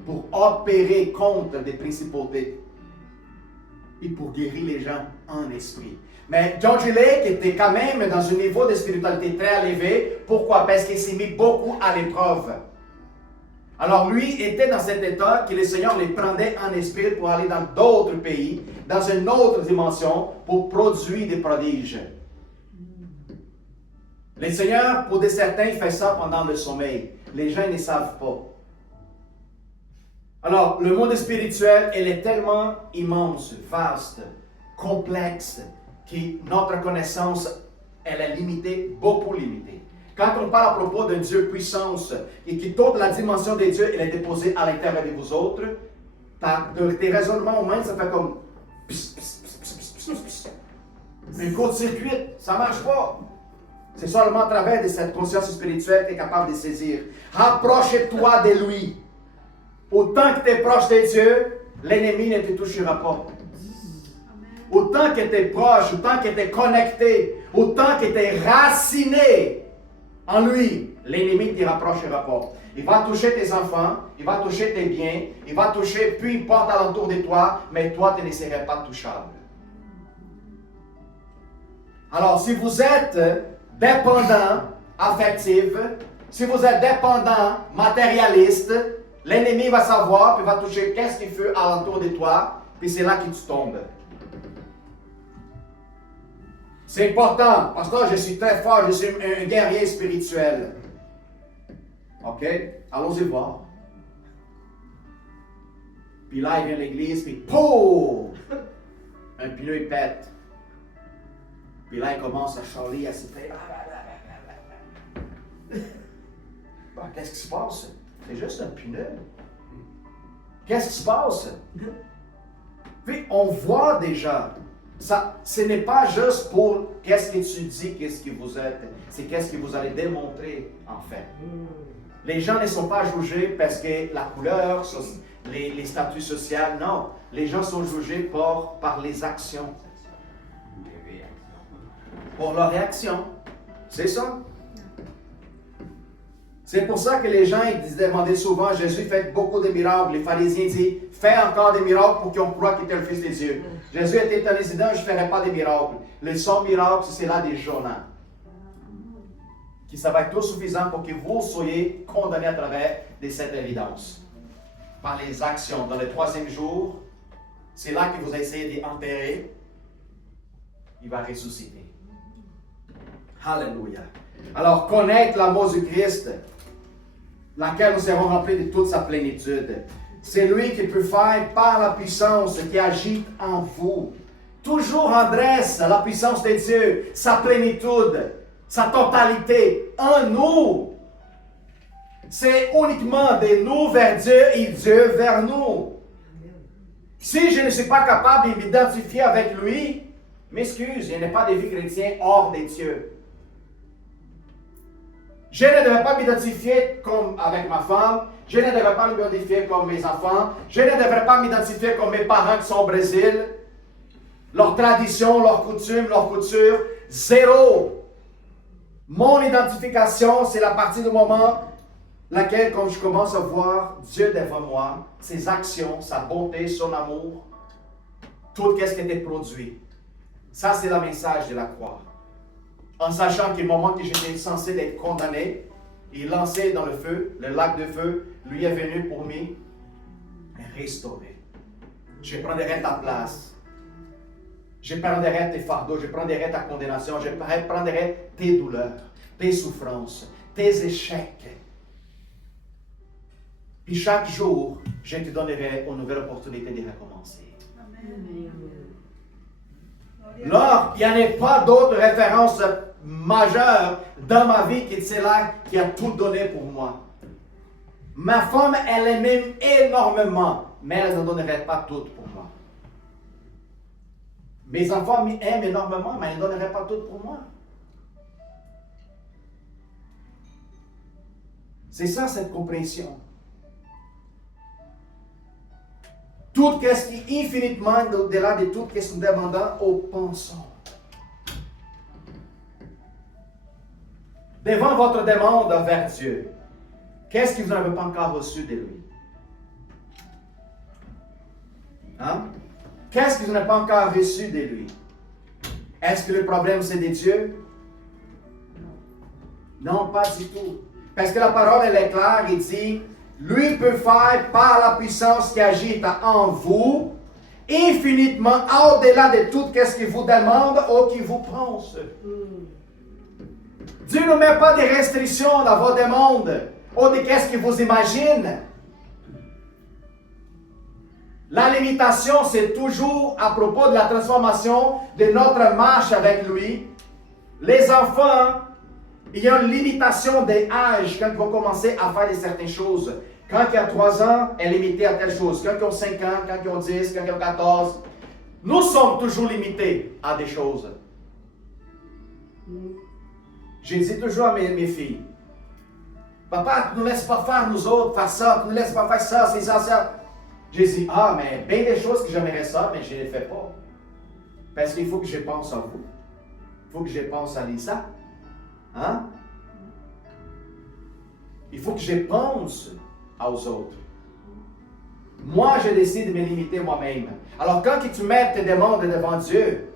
pour opérer contre des principautés et pour guérir les gens en esprit. Mais John G. Lake était quand même dans un niveau de spiritualité très élevé. Pourquoi? Parce qu'il s'est mis beaucoup à l'épreuve. Alors lui était dans cet état que le Seigneur les prenait en esprit pour aller dans d'autres pays, dans une autre dimension, pour produire des prodiges. Le Seigneur, pour certains, fait ça pendant le sommeil. Les gens ne savent pas. Alors, le monde spirituel, il est tellement immense, vaste, complexe, que notre connaissance, elle est limitée, beaucoup limitée. Quand on parle à propos d'un Dieu puissance et que toute la dimension de Dieu, elle est déposée à l'intérieur de vous autres, tes raisonnements humains, ça fait comme un court-circuit, ça ne marche pas. C'est seulement à travers de cette conscience spirituelle que tu es capable de saisir. Rapproche-toi de lui. Autant que tu es proche de Dieu, l'ennemi ne te touchera pas. Autant que tu es proche, autant que tu es connecté, autant que tu es raciné en lui, l'ennemi ne te rapprochera pas. Il va toucher tes enfants, il va toucher tes biens, il va toucher peu importe alentour de toi, mais toi, tu ne seras pas touchable. Alors, si vous êtes dépendant affectif, si vous êtes dépendant matérialiste, l'ennemi va savoir, puis va toucher qu'est-ce qu'il fait alentour de toi, puis c'est là que tu tombes. C'est important. Pasteur, je suis très fort, je suis un guerrier spirituel. OK? Allons-y voir. Puis là, il vient à l'église, puis pouf! Un pneu, il pète. Puis là, il commence à charler, à se faire. Bon, qu'est-ce qui se passe? C'est juste un pneu. Qu'est-ce qui se passe? Puis on voit déjà. Ça, ce n'est pas juste pour qu'est-ce que tu dis, qu'est-ce que vous êtes, c'est qu'est-ce que vous allez démontrer en fait. Les gens ne sont pas jugés parce que la couleur, les statuts sociaux, non. Les gens sont jugés par les actions. Pour leurs réactions. C'est ça. C'est pour ça que les gens ils demandaient souvent à Jésus, faites beaucoup de miracles. Les pharisiens disent, fais encore des miracles pour qu'on croie que tu es le Fils de Dieu. Jésus était en résident, je ne ferai pas de miracles. Le seul miracle, c'est là des Jonas. Qui ça va être tout suffisant pour que vous soyez condamnés à travers de cette évidence. Par les actions. Dans le 3e jour, c'est là que vous essayez d'enterrer. Il va ressusciter. Alléluia. Alors, connaître l'amour du Christ, laquelle nous serons remplis de toute sa plénitude. C'est lui qui peut faire par la puissance qui agit en vous. Toujours en dresse la puissance de Dieu, sa plénitude, sa totalité en nous. C'est uniquement de nous vers Dieu et Dieu vers nous. Si je ne suis pas capable de m'identifier avec lui, m'excuse, je n'ai pas de vie chrétienne hors de Dieu. Je ne devrais pas m'identifier comme avec ma femme. Je ne devrais pas m'identifier comme mes enfants. Je ne devrais pas m'identifier comme mes parents qui sont au Brésil. Leurs traditions, leurs coutumes, leurs coutures. Zéro. Mon identification, c'est la partie du moment laquelle, quand je commence à voir Dieu devant moi, ses actions, sa bonté, son amour, tout ce qui était produit. Ça, c'est le message de la croix. En sachant qu'au moment que j'étais censé être condamné, il lancé dans le feu, le lac de feu, lui est venu pour me restaurer. Je prendrai ta place. Je prendrai tes fardeaux, je prendrai ta condamnation, je prendrai tes douleurs, tes souffrances, tes échecs. Puis chaque jour, je te donnerai une nouvelle opportunité de recommencer. Amen. Là, il n'y en a pas d'autre référence majeure dans ma vie que celle-là qui a tout donné pour moi. Ma femme, elle m'aime énormément, mais elle ne donnerait pas tout pour moi. Mes enfants m'aiment énormément, mais ils ne donneraient pas tout pour moi. C'est ça, cette compréhension. Tout ce qui est infiniment au-delà de tout ce que nous demandons ou pensons. Devant votre demande envers Dieu, qu'est-ce que vous n'avez pas encore reçu de lui? Hein? Qu'est-ce que vous n'avez pas encore reçu de lui? Est-ce que le problème c'est de Dieu? Non, pas du tout. Parce que la parole elle est claire, il dit, lui peut faire par la puissance qui agit en vous, infiniment au-delà de tout ce qu'il vous demande ou qu'il vous pense. Dieu ne met pas de restrictions dans vos demandes ou de qu'est-ce qu'il vous imagine. La limitation, c'est toujours à propos de la transformation de notre marche avec lui. Les enfants, il y a une limitation des âges quand ils vont commencer à faire certaines choses. Quand il y a 3 ans, elle est limitée à telle chose. Quand ils ont 5 ans, quand ils ont 10, quand ils ont 14. Nous sommes toujours limités à des choses. Je dis toujours à mes filles, papa, tu ne nous laisses pas faire nous autres, faire ça, tu ne nous laisses pas faire ça, c'est ça, ça. Je dis, ah, mais bien des choses que j'aimerais ça, mais je ne les fais pas. Parce qu'il faut que je pense à vous. Il faut que je pense à Lisa. Hein? Il faut que je pense aux autres. Moi, je décide de me limiter moi-même. Alors, quand tu mets tes demandes devant Dieu,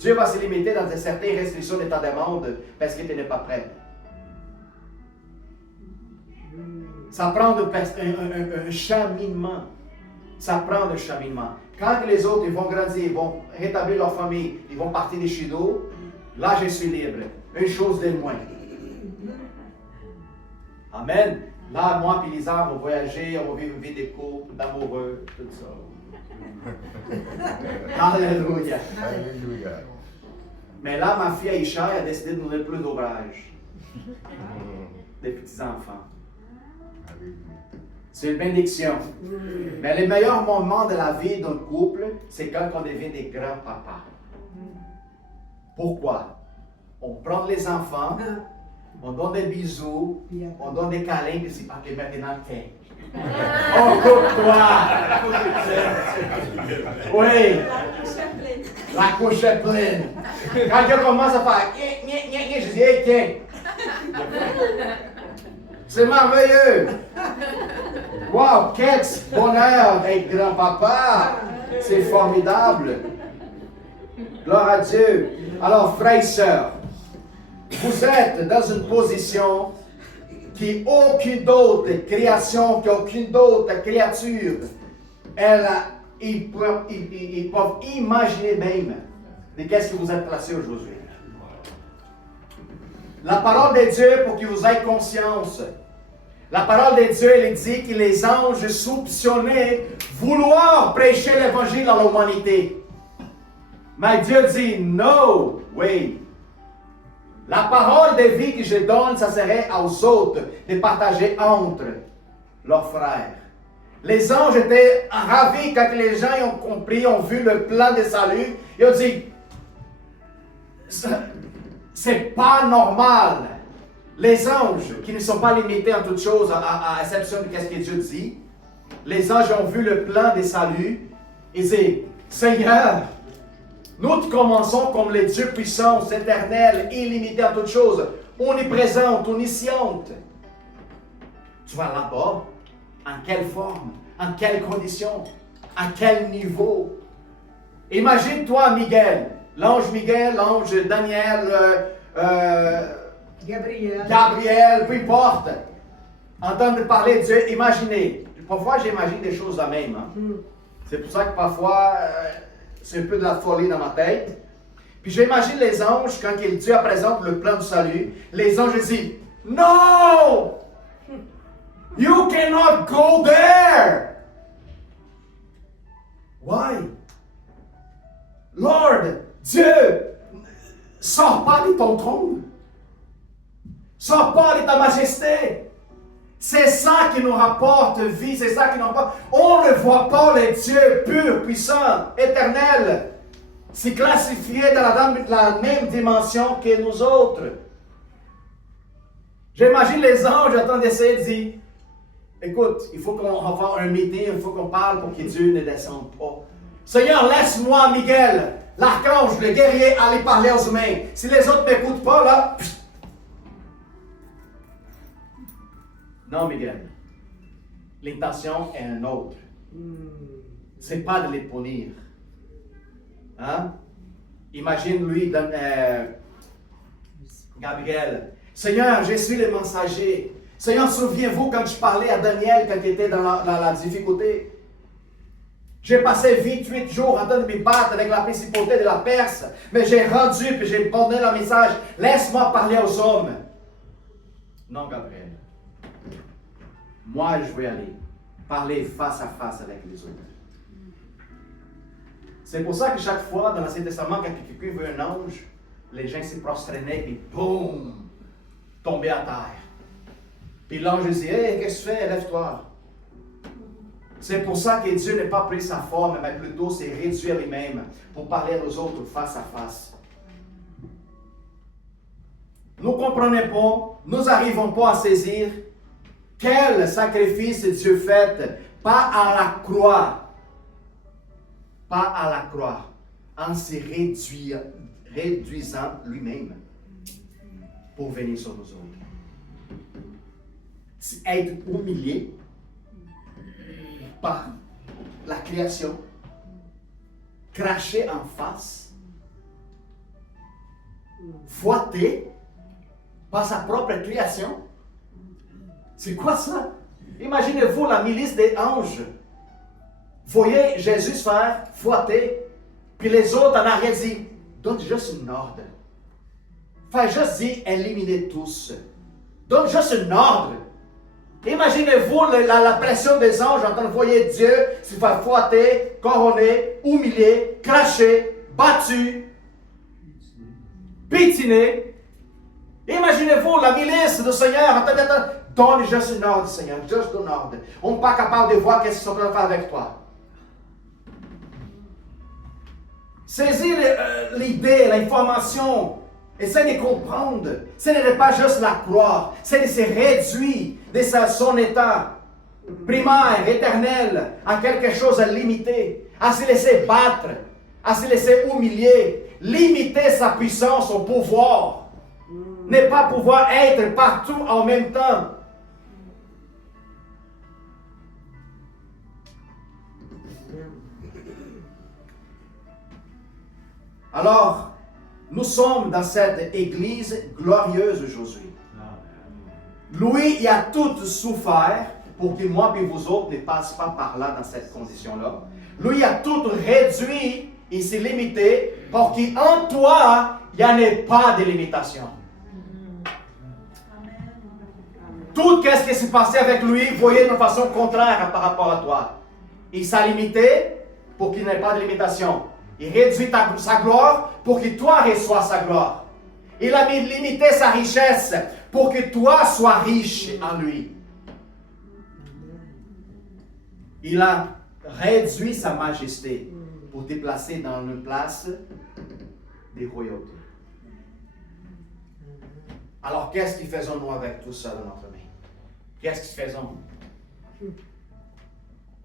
Dieu va se limiter dans certaines restrictions de ta demande parce que tu n'es pas prêt. Ça prend un cheminement. Ça prend un cheminement. Quand les autres ils vont grandir, ils vont rétablir leur famille, ils vont partir de chez nous, là je suis libre. Une chose de moins. Amen. Là, moi et Lisa, on va voyager, on va vivre une vie de couple, d'amoureux, tout ça. Alléluia. Alléluia. Mais là, ma fille Aïcha a décidé de nous donner plus d'ouvrage. Des petits-enfants. C'est une bénédiction. Mais le meilleur moment de la vie d'un couple, c'est quand on devient des grands-papas. Pourquoi? On prend les enfants, on donne des bisous, on donne des câlins, puis c'est pas que maintenant, tiens. Oh, coupe-toi! Oui! La couche est pleine. Quand je commence à faire je dis, hey, tiens! C'est merveilleux! Wow, quel bonheur d'être grand-papa! C'est formidable! Gloire à Dieu! Alors, frères et sœurs, vous êtes dans une position qu'aucune autre création, qu'aucune autre créature, ils peuvent imaginer même de qu'est-ce que vous êtes placé aujourd'hui. La parole de Dieu, pour que vous ayez conscience, la parole de Dieu, elle dit que les anges soupçonnaient vouloir prêcher l'évangile à l'humanité. Mais Dieu dit, no way. La parole de vie que je donne, ça serait aux autres de partager entre leurs frères. Les anges étaient ravis quand les gens ont compris, ont vu le plan de salut. Ils ont dit, c'est pas normal. Les anges, qui ne sont pas limités en toutes choses, à exception de ce que Dieu dit, les anges ont vu le plan de salut. Ils disent, Seigneur, Nous commençons comme les dieux puissants, éternels, illimités en toutes choses, omniprésentes, omniscientes. Tu vas là-bas, en quelle forme, en quelles conditions, à quel niveau? Imagine-toi Miguel, l'ange Daniel, Gabriel, peu importe, entendre parler de Dieu, imaginez. Parfois j'imagine des choses de même. Hein? C'est pour ça que parfois, c'est un peu de la folie dans ma tête. Puis j'imagine les anges, quand Dieu présente le plan du salut, les anges disent, No! You cannot go there! Why? Lord, Dieu, sors pas de ton trône. Sors pas de ta majesté. C'est ça qui nous rapporte vie, c'est ça qui nous rapporte. On ne voit pas le Dieu pur, puissant, éternel. C'est classifié dans la même dimension que nous autres. J'imagine les anges en train d'essayer de dire, écoute, il faut qu'on fasse un meeting, il faut qu'on parle pour que Dieu ne descende pas. Seigneur, laisse-moi, Miguel, l'archange, le guerrier, aller parler aux humains. Si les autres ne m'écoutent pas, là... Non, Miguel. L'intention est une autre. C'est pas de les punir. Hein? Imagine lui, Gabriel. Seigneur, je suis le messager. Seigneur, souviens-vous quand je parlais à Daniel quand il était dans la difficulté. J'ai passé 28 jours en train de me battre avec la principauté de la Perse, mais j'ai rendu et j'ai donné le message. Laisse-moi parler aux hommes. Non, Gabriel. Moi, je vais aller parler face à face avec les autres. C'est pour ça que chaque fois dans l'Ancien Testament, quand quelqu'un veut un ange, les gens se prosternaient et boum, tombaient à terre. Puis l'ange disait, hey, qu'est-ce que tu fais? Lève-toi. C'est pour ça que Dieu n'a pas pris sa forme, mais plutôt s'est réduit à lui-même pour parler aux autres face à face. Nous ne comprenons pas, nous n'arrivons pas à saisir quel sacrifice Dieu fait, pas à la croix, en se réduisant lui-même pour venir sur nous autres. Être humilié par la création, craché en face, fouetté par sa propre création. C'est quoi ça? Imaginez-vous la milice des anges. Voyez Jésus se faire fouetter, puis les autres en arrière disent, donne juste une ordre. Fais juste dire, éliminez tous. Donne juste une ordre. Imaginez-vous la pression des anges en train de voir Dieu se faire fouetter, couronner, humilier, cracher, battu, piétiner. Imaginez-vous la milice du Seigneur en train d'être, donne juste une ordre, Seigneur, juste une ordre. On n'est pas capable de voir qu'est-ce qu'ils sont en train de faire avec toi. Saisis l'idée, l'information. Essaye de comprendre. Ce n'est pas juste la croire. C'est de se réduire de son état primaire, éternel, à quelque chose de limité. À se laisser battre. À se laisser humilier. Limiter sa puissance, son pouvoir. Ne pas pouvoir être partout en même temps. Alors, nous sommes dans cette église glorieuse aujourd'hui. Lui, il a tout souffert pour que moi et vous autres ne passions pas par là dans cette condition-là. Lui, il a tout réduit, il s'est limité pour qu'en toi, il n'y en ait pas de limitation. Tout ce qui s'est passé avec lui, vous voyez de façon contraire par rapport à toi. Il s'est limité pour qu'il n'y ait pas de limitation. Il réduit sa gloire pour que toi reçoives sa gloire. Il a limité sa richesse pour que toi sois riche en lui. Il a réduit sa majesté pour te placer dans une place de royauté. Alors, qu'est-ce que faisons-nous avec tout ça dans notre main? Qu'est-ce que faisons?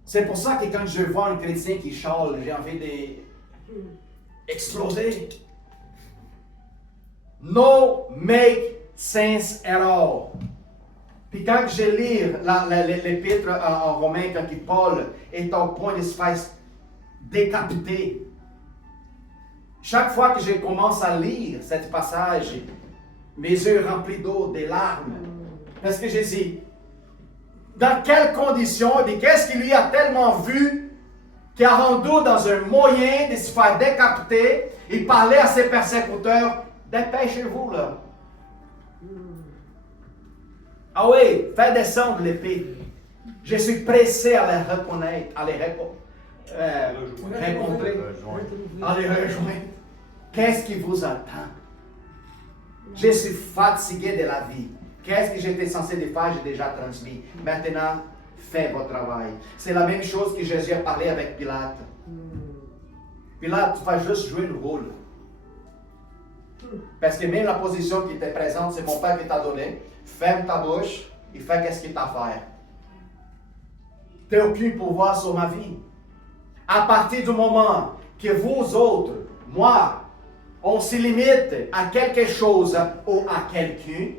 C'est pour ça que quand je vois un chrétien qui chale, j'ai envie de... explosé. No make sense at all. Puis quand je lis l'épître en Romain, quand Paul est au point de se faire décapiter, chaque fois que je commence à lire ce passage, mes yeux remplis d'eau, des larmes, parce que je dis, dans quelles conditions, et qu'est-ce qu'il lui a tellement vu, qui a rendu dans un moyen de se faire décapiter, il parlait à ses persécuteurs, dépêchez-vous là. Ah oui, fais descendre l'épée. Je suis pressé à les reconnaître, à les rencontrer, à les rejoindre. Qu'est-ce qui vous attend? Je suis fatigué de la vie. Qu'est-ce que j'étais censé faire? J'ai déjà transmis. Maintenant, fais votre travail. C'est la même chose que Jésus a parlé avec Pilate. Pilate, tu vas juste jouer le rôle. Parce que même la position qui était présente, c'est mon Père qui t'a donné. Ferme ta bouche et fais qu'est-ce qu'il t'a à faire. Tu n'as aucun pouvoir sur ma vie. À partir du moment que vous autres, moi, on se limite à quelque chose ou à quelqu'un,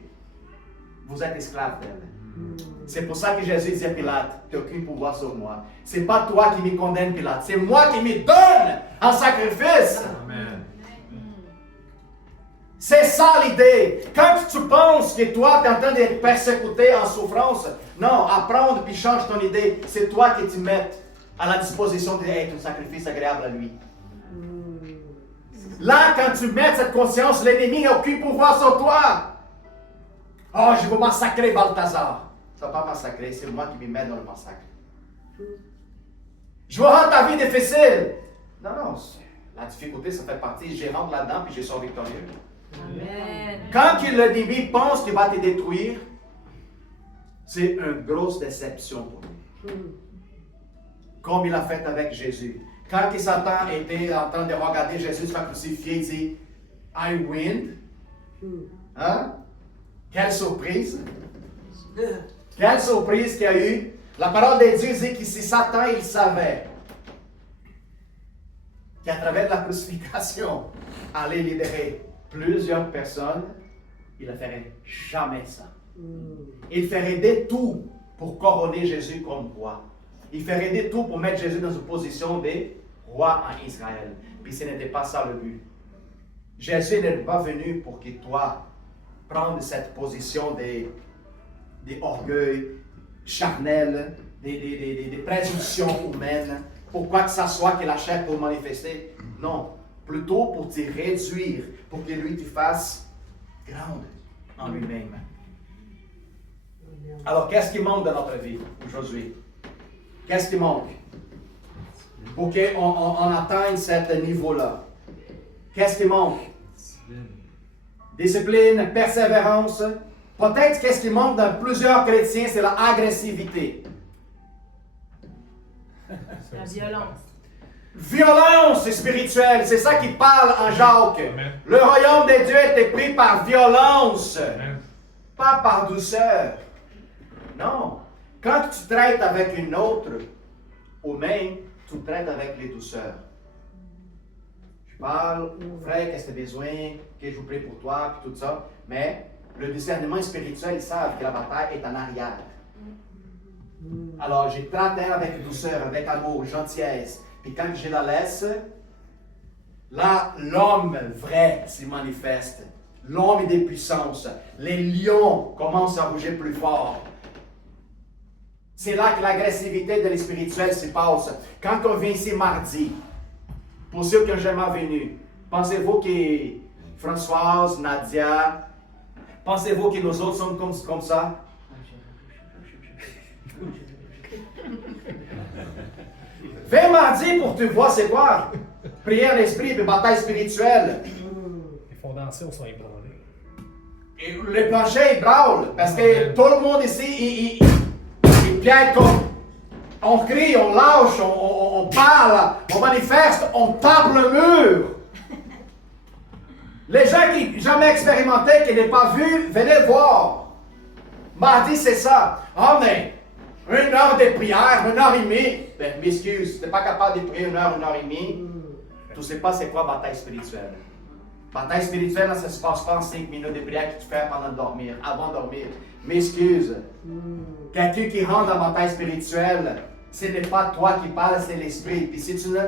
vous êtes esclaves d'elle. C'est pour ça que Jésus dit à Pilate, tu n'as aucun pouvoir sur moi. Ce n'est pas toi qui me condamne, Pilate. C'est moi qui me donne en sacrifice. Amen. C'est ça l'idée. Quand tu penses que toi, tu es en train d'être persécuté en souffrance, non, apprendre puis change ton idée. C'est toi qui te mets à la disposition d'être un sacrifice agréable à lui. Là, quand tu mets cette conscience, l'ennemi n'a aucun pouvoir sur toi. Oh, je vais massacrer Balthazar. Tu ne vas pas massacrer, c'est moi qui me mets dans le massacre. Je vais rendre ta vie difficile. Non, non, la difficulté, ça fait partie. Je rentre là-dedans puis je sors victorieux. Amen. Quand l'ennemi pense qu'il va te détruire, c'est une grosse déception pour lui. Comme il a fait avec Jésus. Quand Satan était en train de regarder Jésus se faire crucifier, il dit I win. Hein? Quelle surprise! Quelle surprise qu'il y a eu! La parole de Dieu dit que si Satan il savait qu'à travers la crucifixion allait libérer plusieurs personnes, il ne ferait jamais ça. Il ferait de tout pour couronner Jésus comme roi. Il ferait de tout pour mettre Jésus dans une position de roi en Israël. Puis ce n'était pas ça le but. Jésus n'est pas venu pour que toi prennes cette position d'orgueil charnel, des présomptions humaines, pour quoi que ce soit que la chair peut manifester. Non, plutôt pour te réduire, pour que lui te fasse grande en lui-même. Alors, qu'est-ce qui manque dans notre vie aujourd'hui? Qu'est-ce qui manque? Pour qu'on atteigne ce niveau-là. Qu'est-ce qui manque? Discipline, persévérance. Peut-être qu'est-ce qui manque dans plusieurs chrétiens, c'est l'agressivité. La violence. Violence spirituelle, c'est ça qui parle en Jacques. Amen. Le royaume de Dieu était pris par violence, Amen. pas par douceur. Non. Quand tu traites avec une autre, ou même, tu traites avec les douceurs. Je parle, frère, qu'est-ce que tu as besoin, que je vous prie pour toi, puis tout ça. Mais le discernement spirituel, ils savent que la bataille est en arrière. Alors, je traite avec douceur, avec amour, gentillesse. Puis quand je la laisse, là, l'homme vrai se manifeste. L'homme des puissances. Les lions commencent à bouger plus fort. C'est là que l'agressivité de l'espirituel se passe. Quand on vient ici mardi, pour ceux qui n'ont jamais venu, pensez-vous que Françoise, Nadia, pensez-vous que nous autres sommes comme ça? Viens mardi pour te voir, c'est quoi? Prière d'esprit et bataille spirituelle. Les fondations sont ébranlées. Et le plancher, il braule. Parce que tout le monde ici, il piète comme. On crie, on lâche, on parle, on manifeste, on tape le mur. Les gens qui n'ont jamais expérimenté, qui n'ont pas vu, venez voir. Mardi, c'est ça. Ah, mais 1 heure de prière, 1 heure et demie. Ben, m'excuse, tu n'es pas capable de prier 1 heure et demie. Tu ne sais pas c'est quoi bataille spirituelle. Bataille spirituelle, ça ne se passe pas en 5 minutes de prière que tu fais pendant de dormir, avant de dormir. M'excuse. Quelqu'un qui rentre dans la bataille spirituelle, ce n'est pas toi qui parles, c'est l'esprit. Puis si tu ne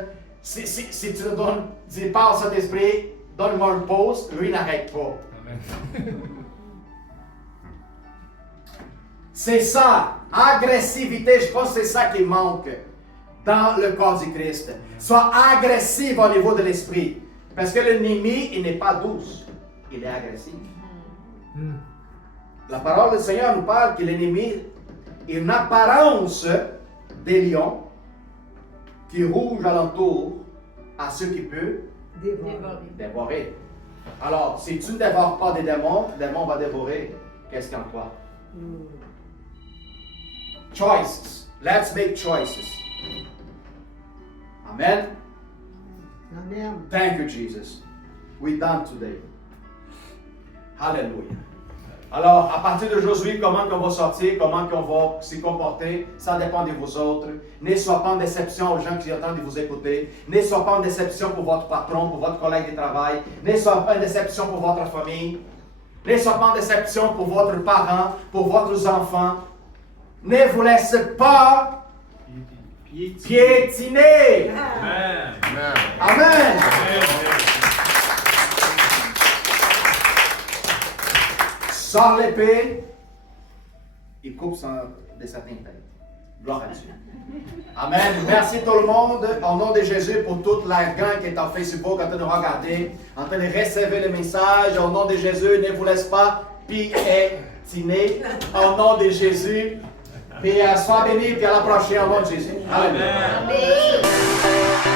dis pas au Saint-Esprit, donne-moi une pause, lui n'arrête pas. Amen. C'est ça, agressivité, je pense que c'est ça qui manque dans le corps du Christ. Sois agressif au niveau de l'esprit. Parce que l'ennemi, il n'est pas douce, il est agressif. La parole du Seigneur nous parle que l'ennemi est une apparence des lions qui rouge alentour à ceux qui peuvent dévorer. Alors, si tu ne dévores pas des démons, le démon va dévorer. Qu'est-ce qu'il y a en toi? Choices. Let's make choices. Amen. Amen. Thank you, Jesus. We done today. Hallelujah. Alors, à partir d'aujourd'hui, comment on va sortir, comment on va se comporter, ça dépend de vous autres. Ne soyez pas en déception aux gens qui attendent de vous écouter. Ne soyez pas en déception pour votre patron, pour votre collègue de travail. Ne soyez pas en déception pour votre famille. Ne soyez pas en déception pour votre parent, pour votre enfant. Ne vous laissez pas piétiner. Amen. Amen. Sors l'épée, il coupe de certaines têtes. Gloire à Dieu. Amen. Merci tout le monde, au nom de Jésus, pour toute la gang qui est en Facebook, en train de regarder, en train de recevoir le message. Au nom de Jésus, ne vous laisse pas piétiner. Au nom de Jésus. Puis sois béni, puis à la prochaine, au nom de Jésus. Amen. Amen.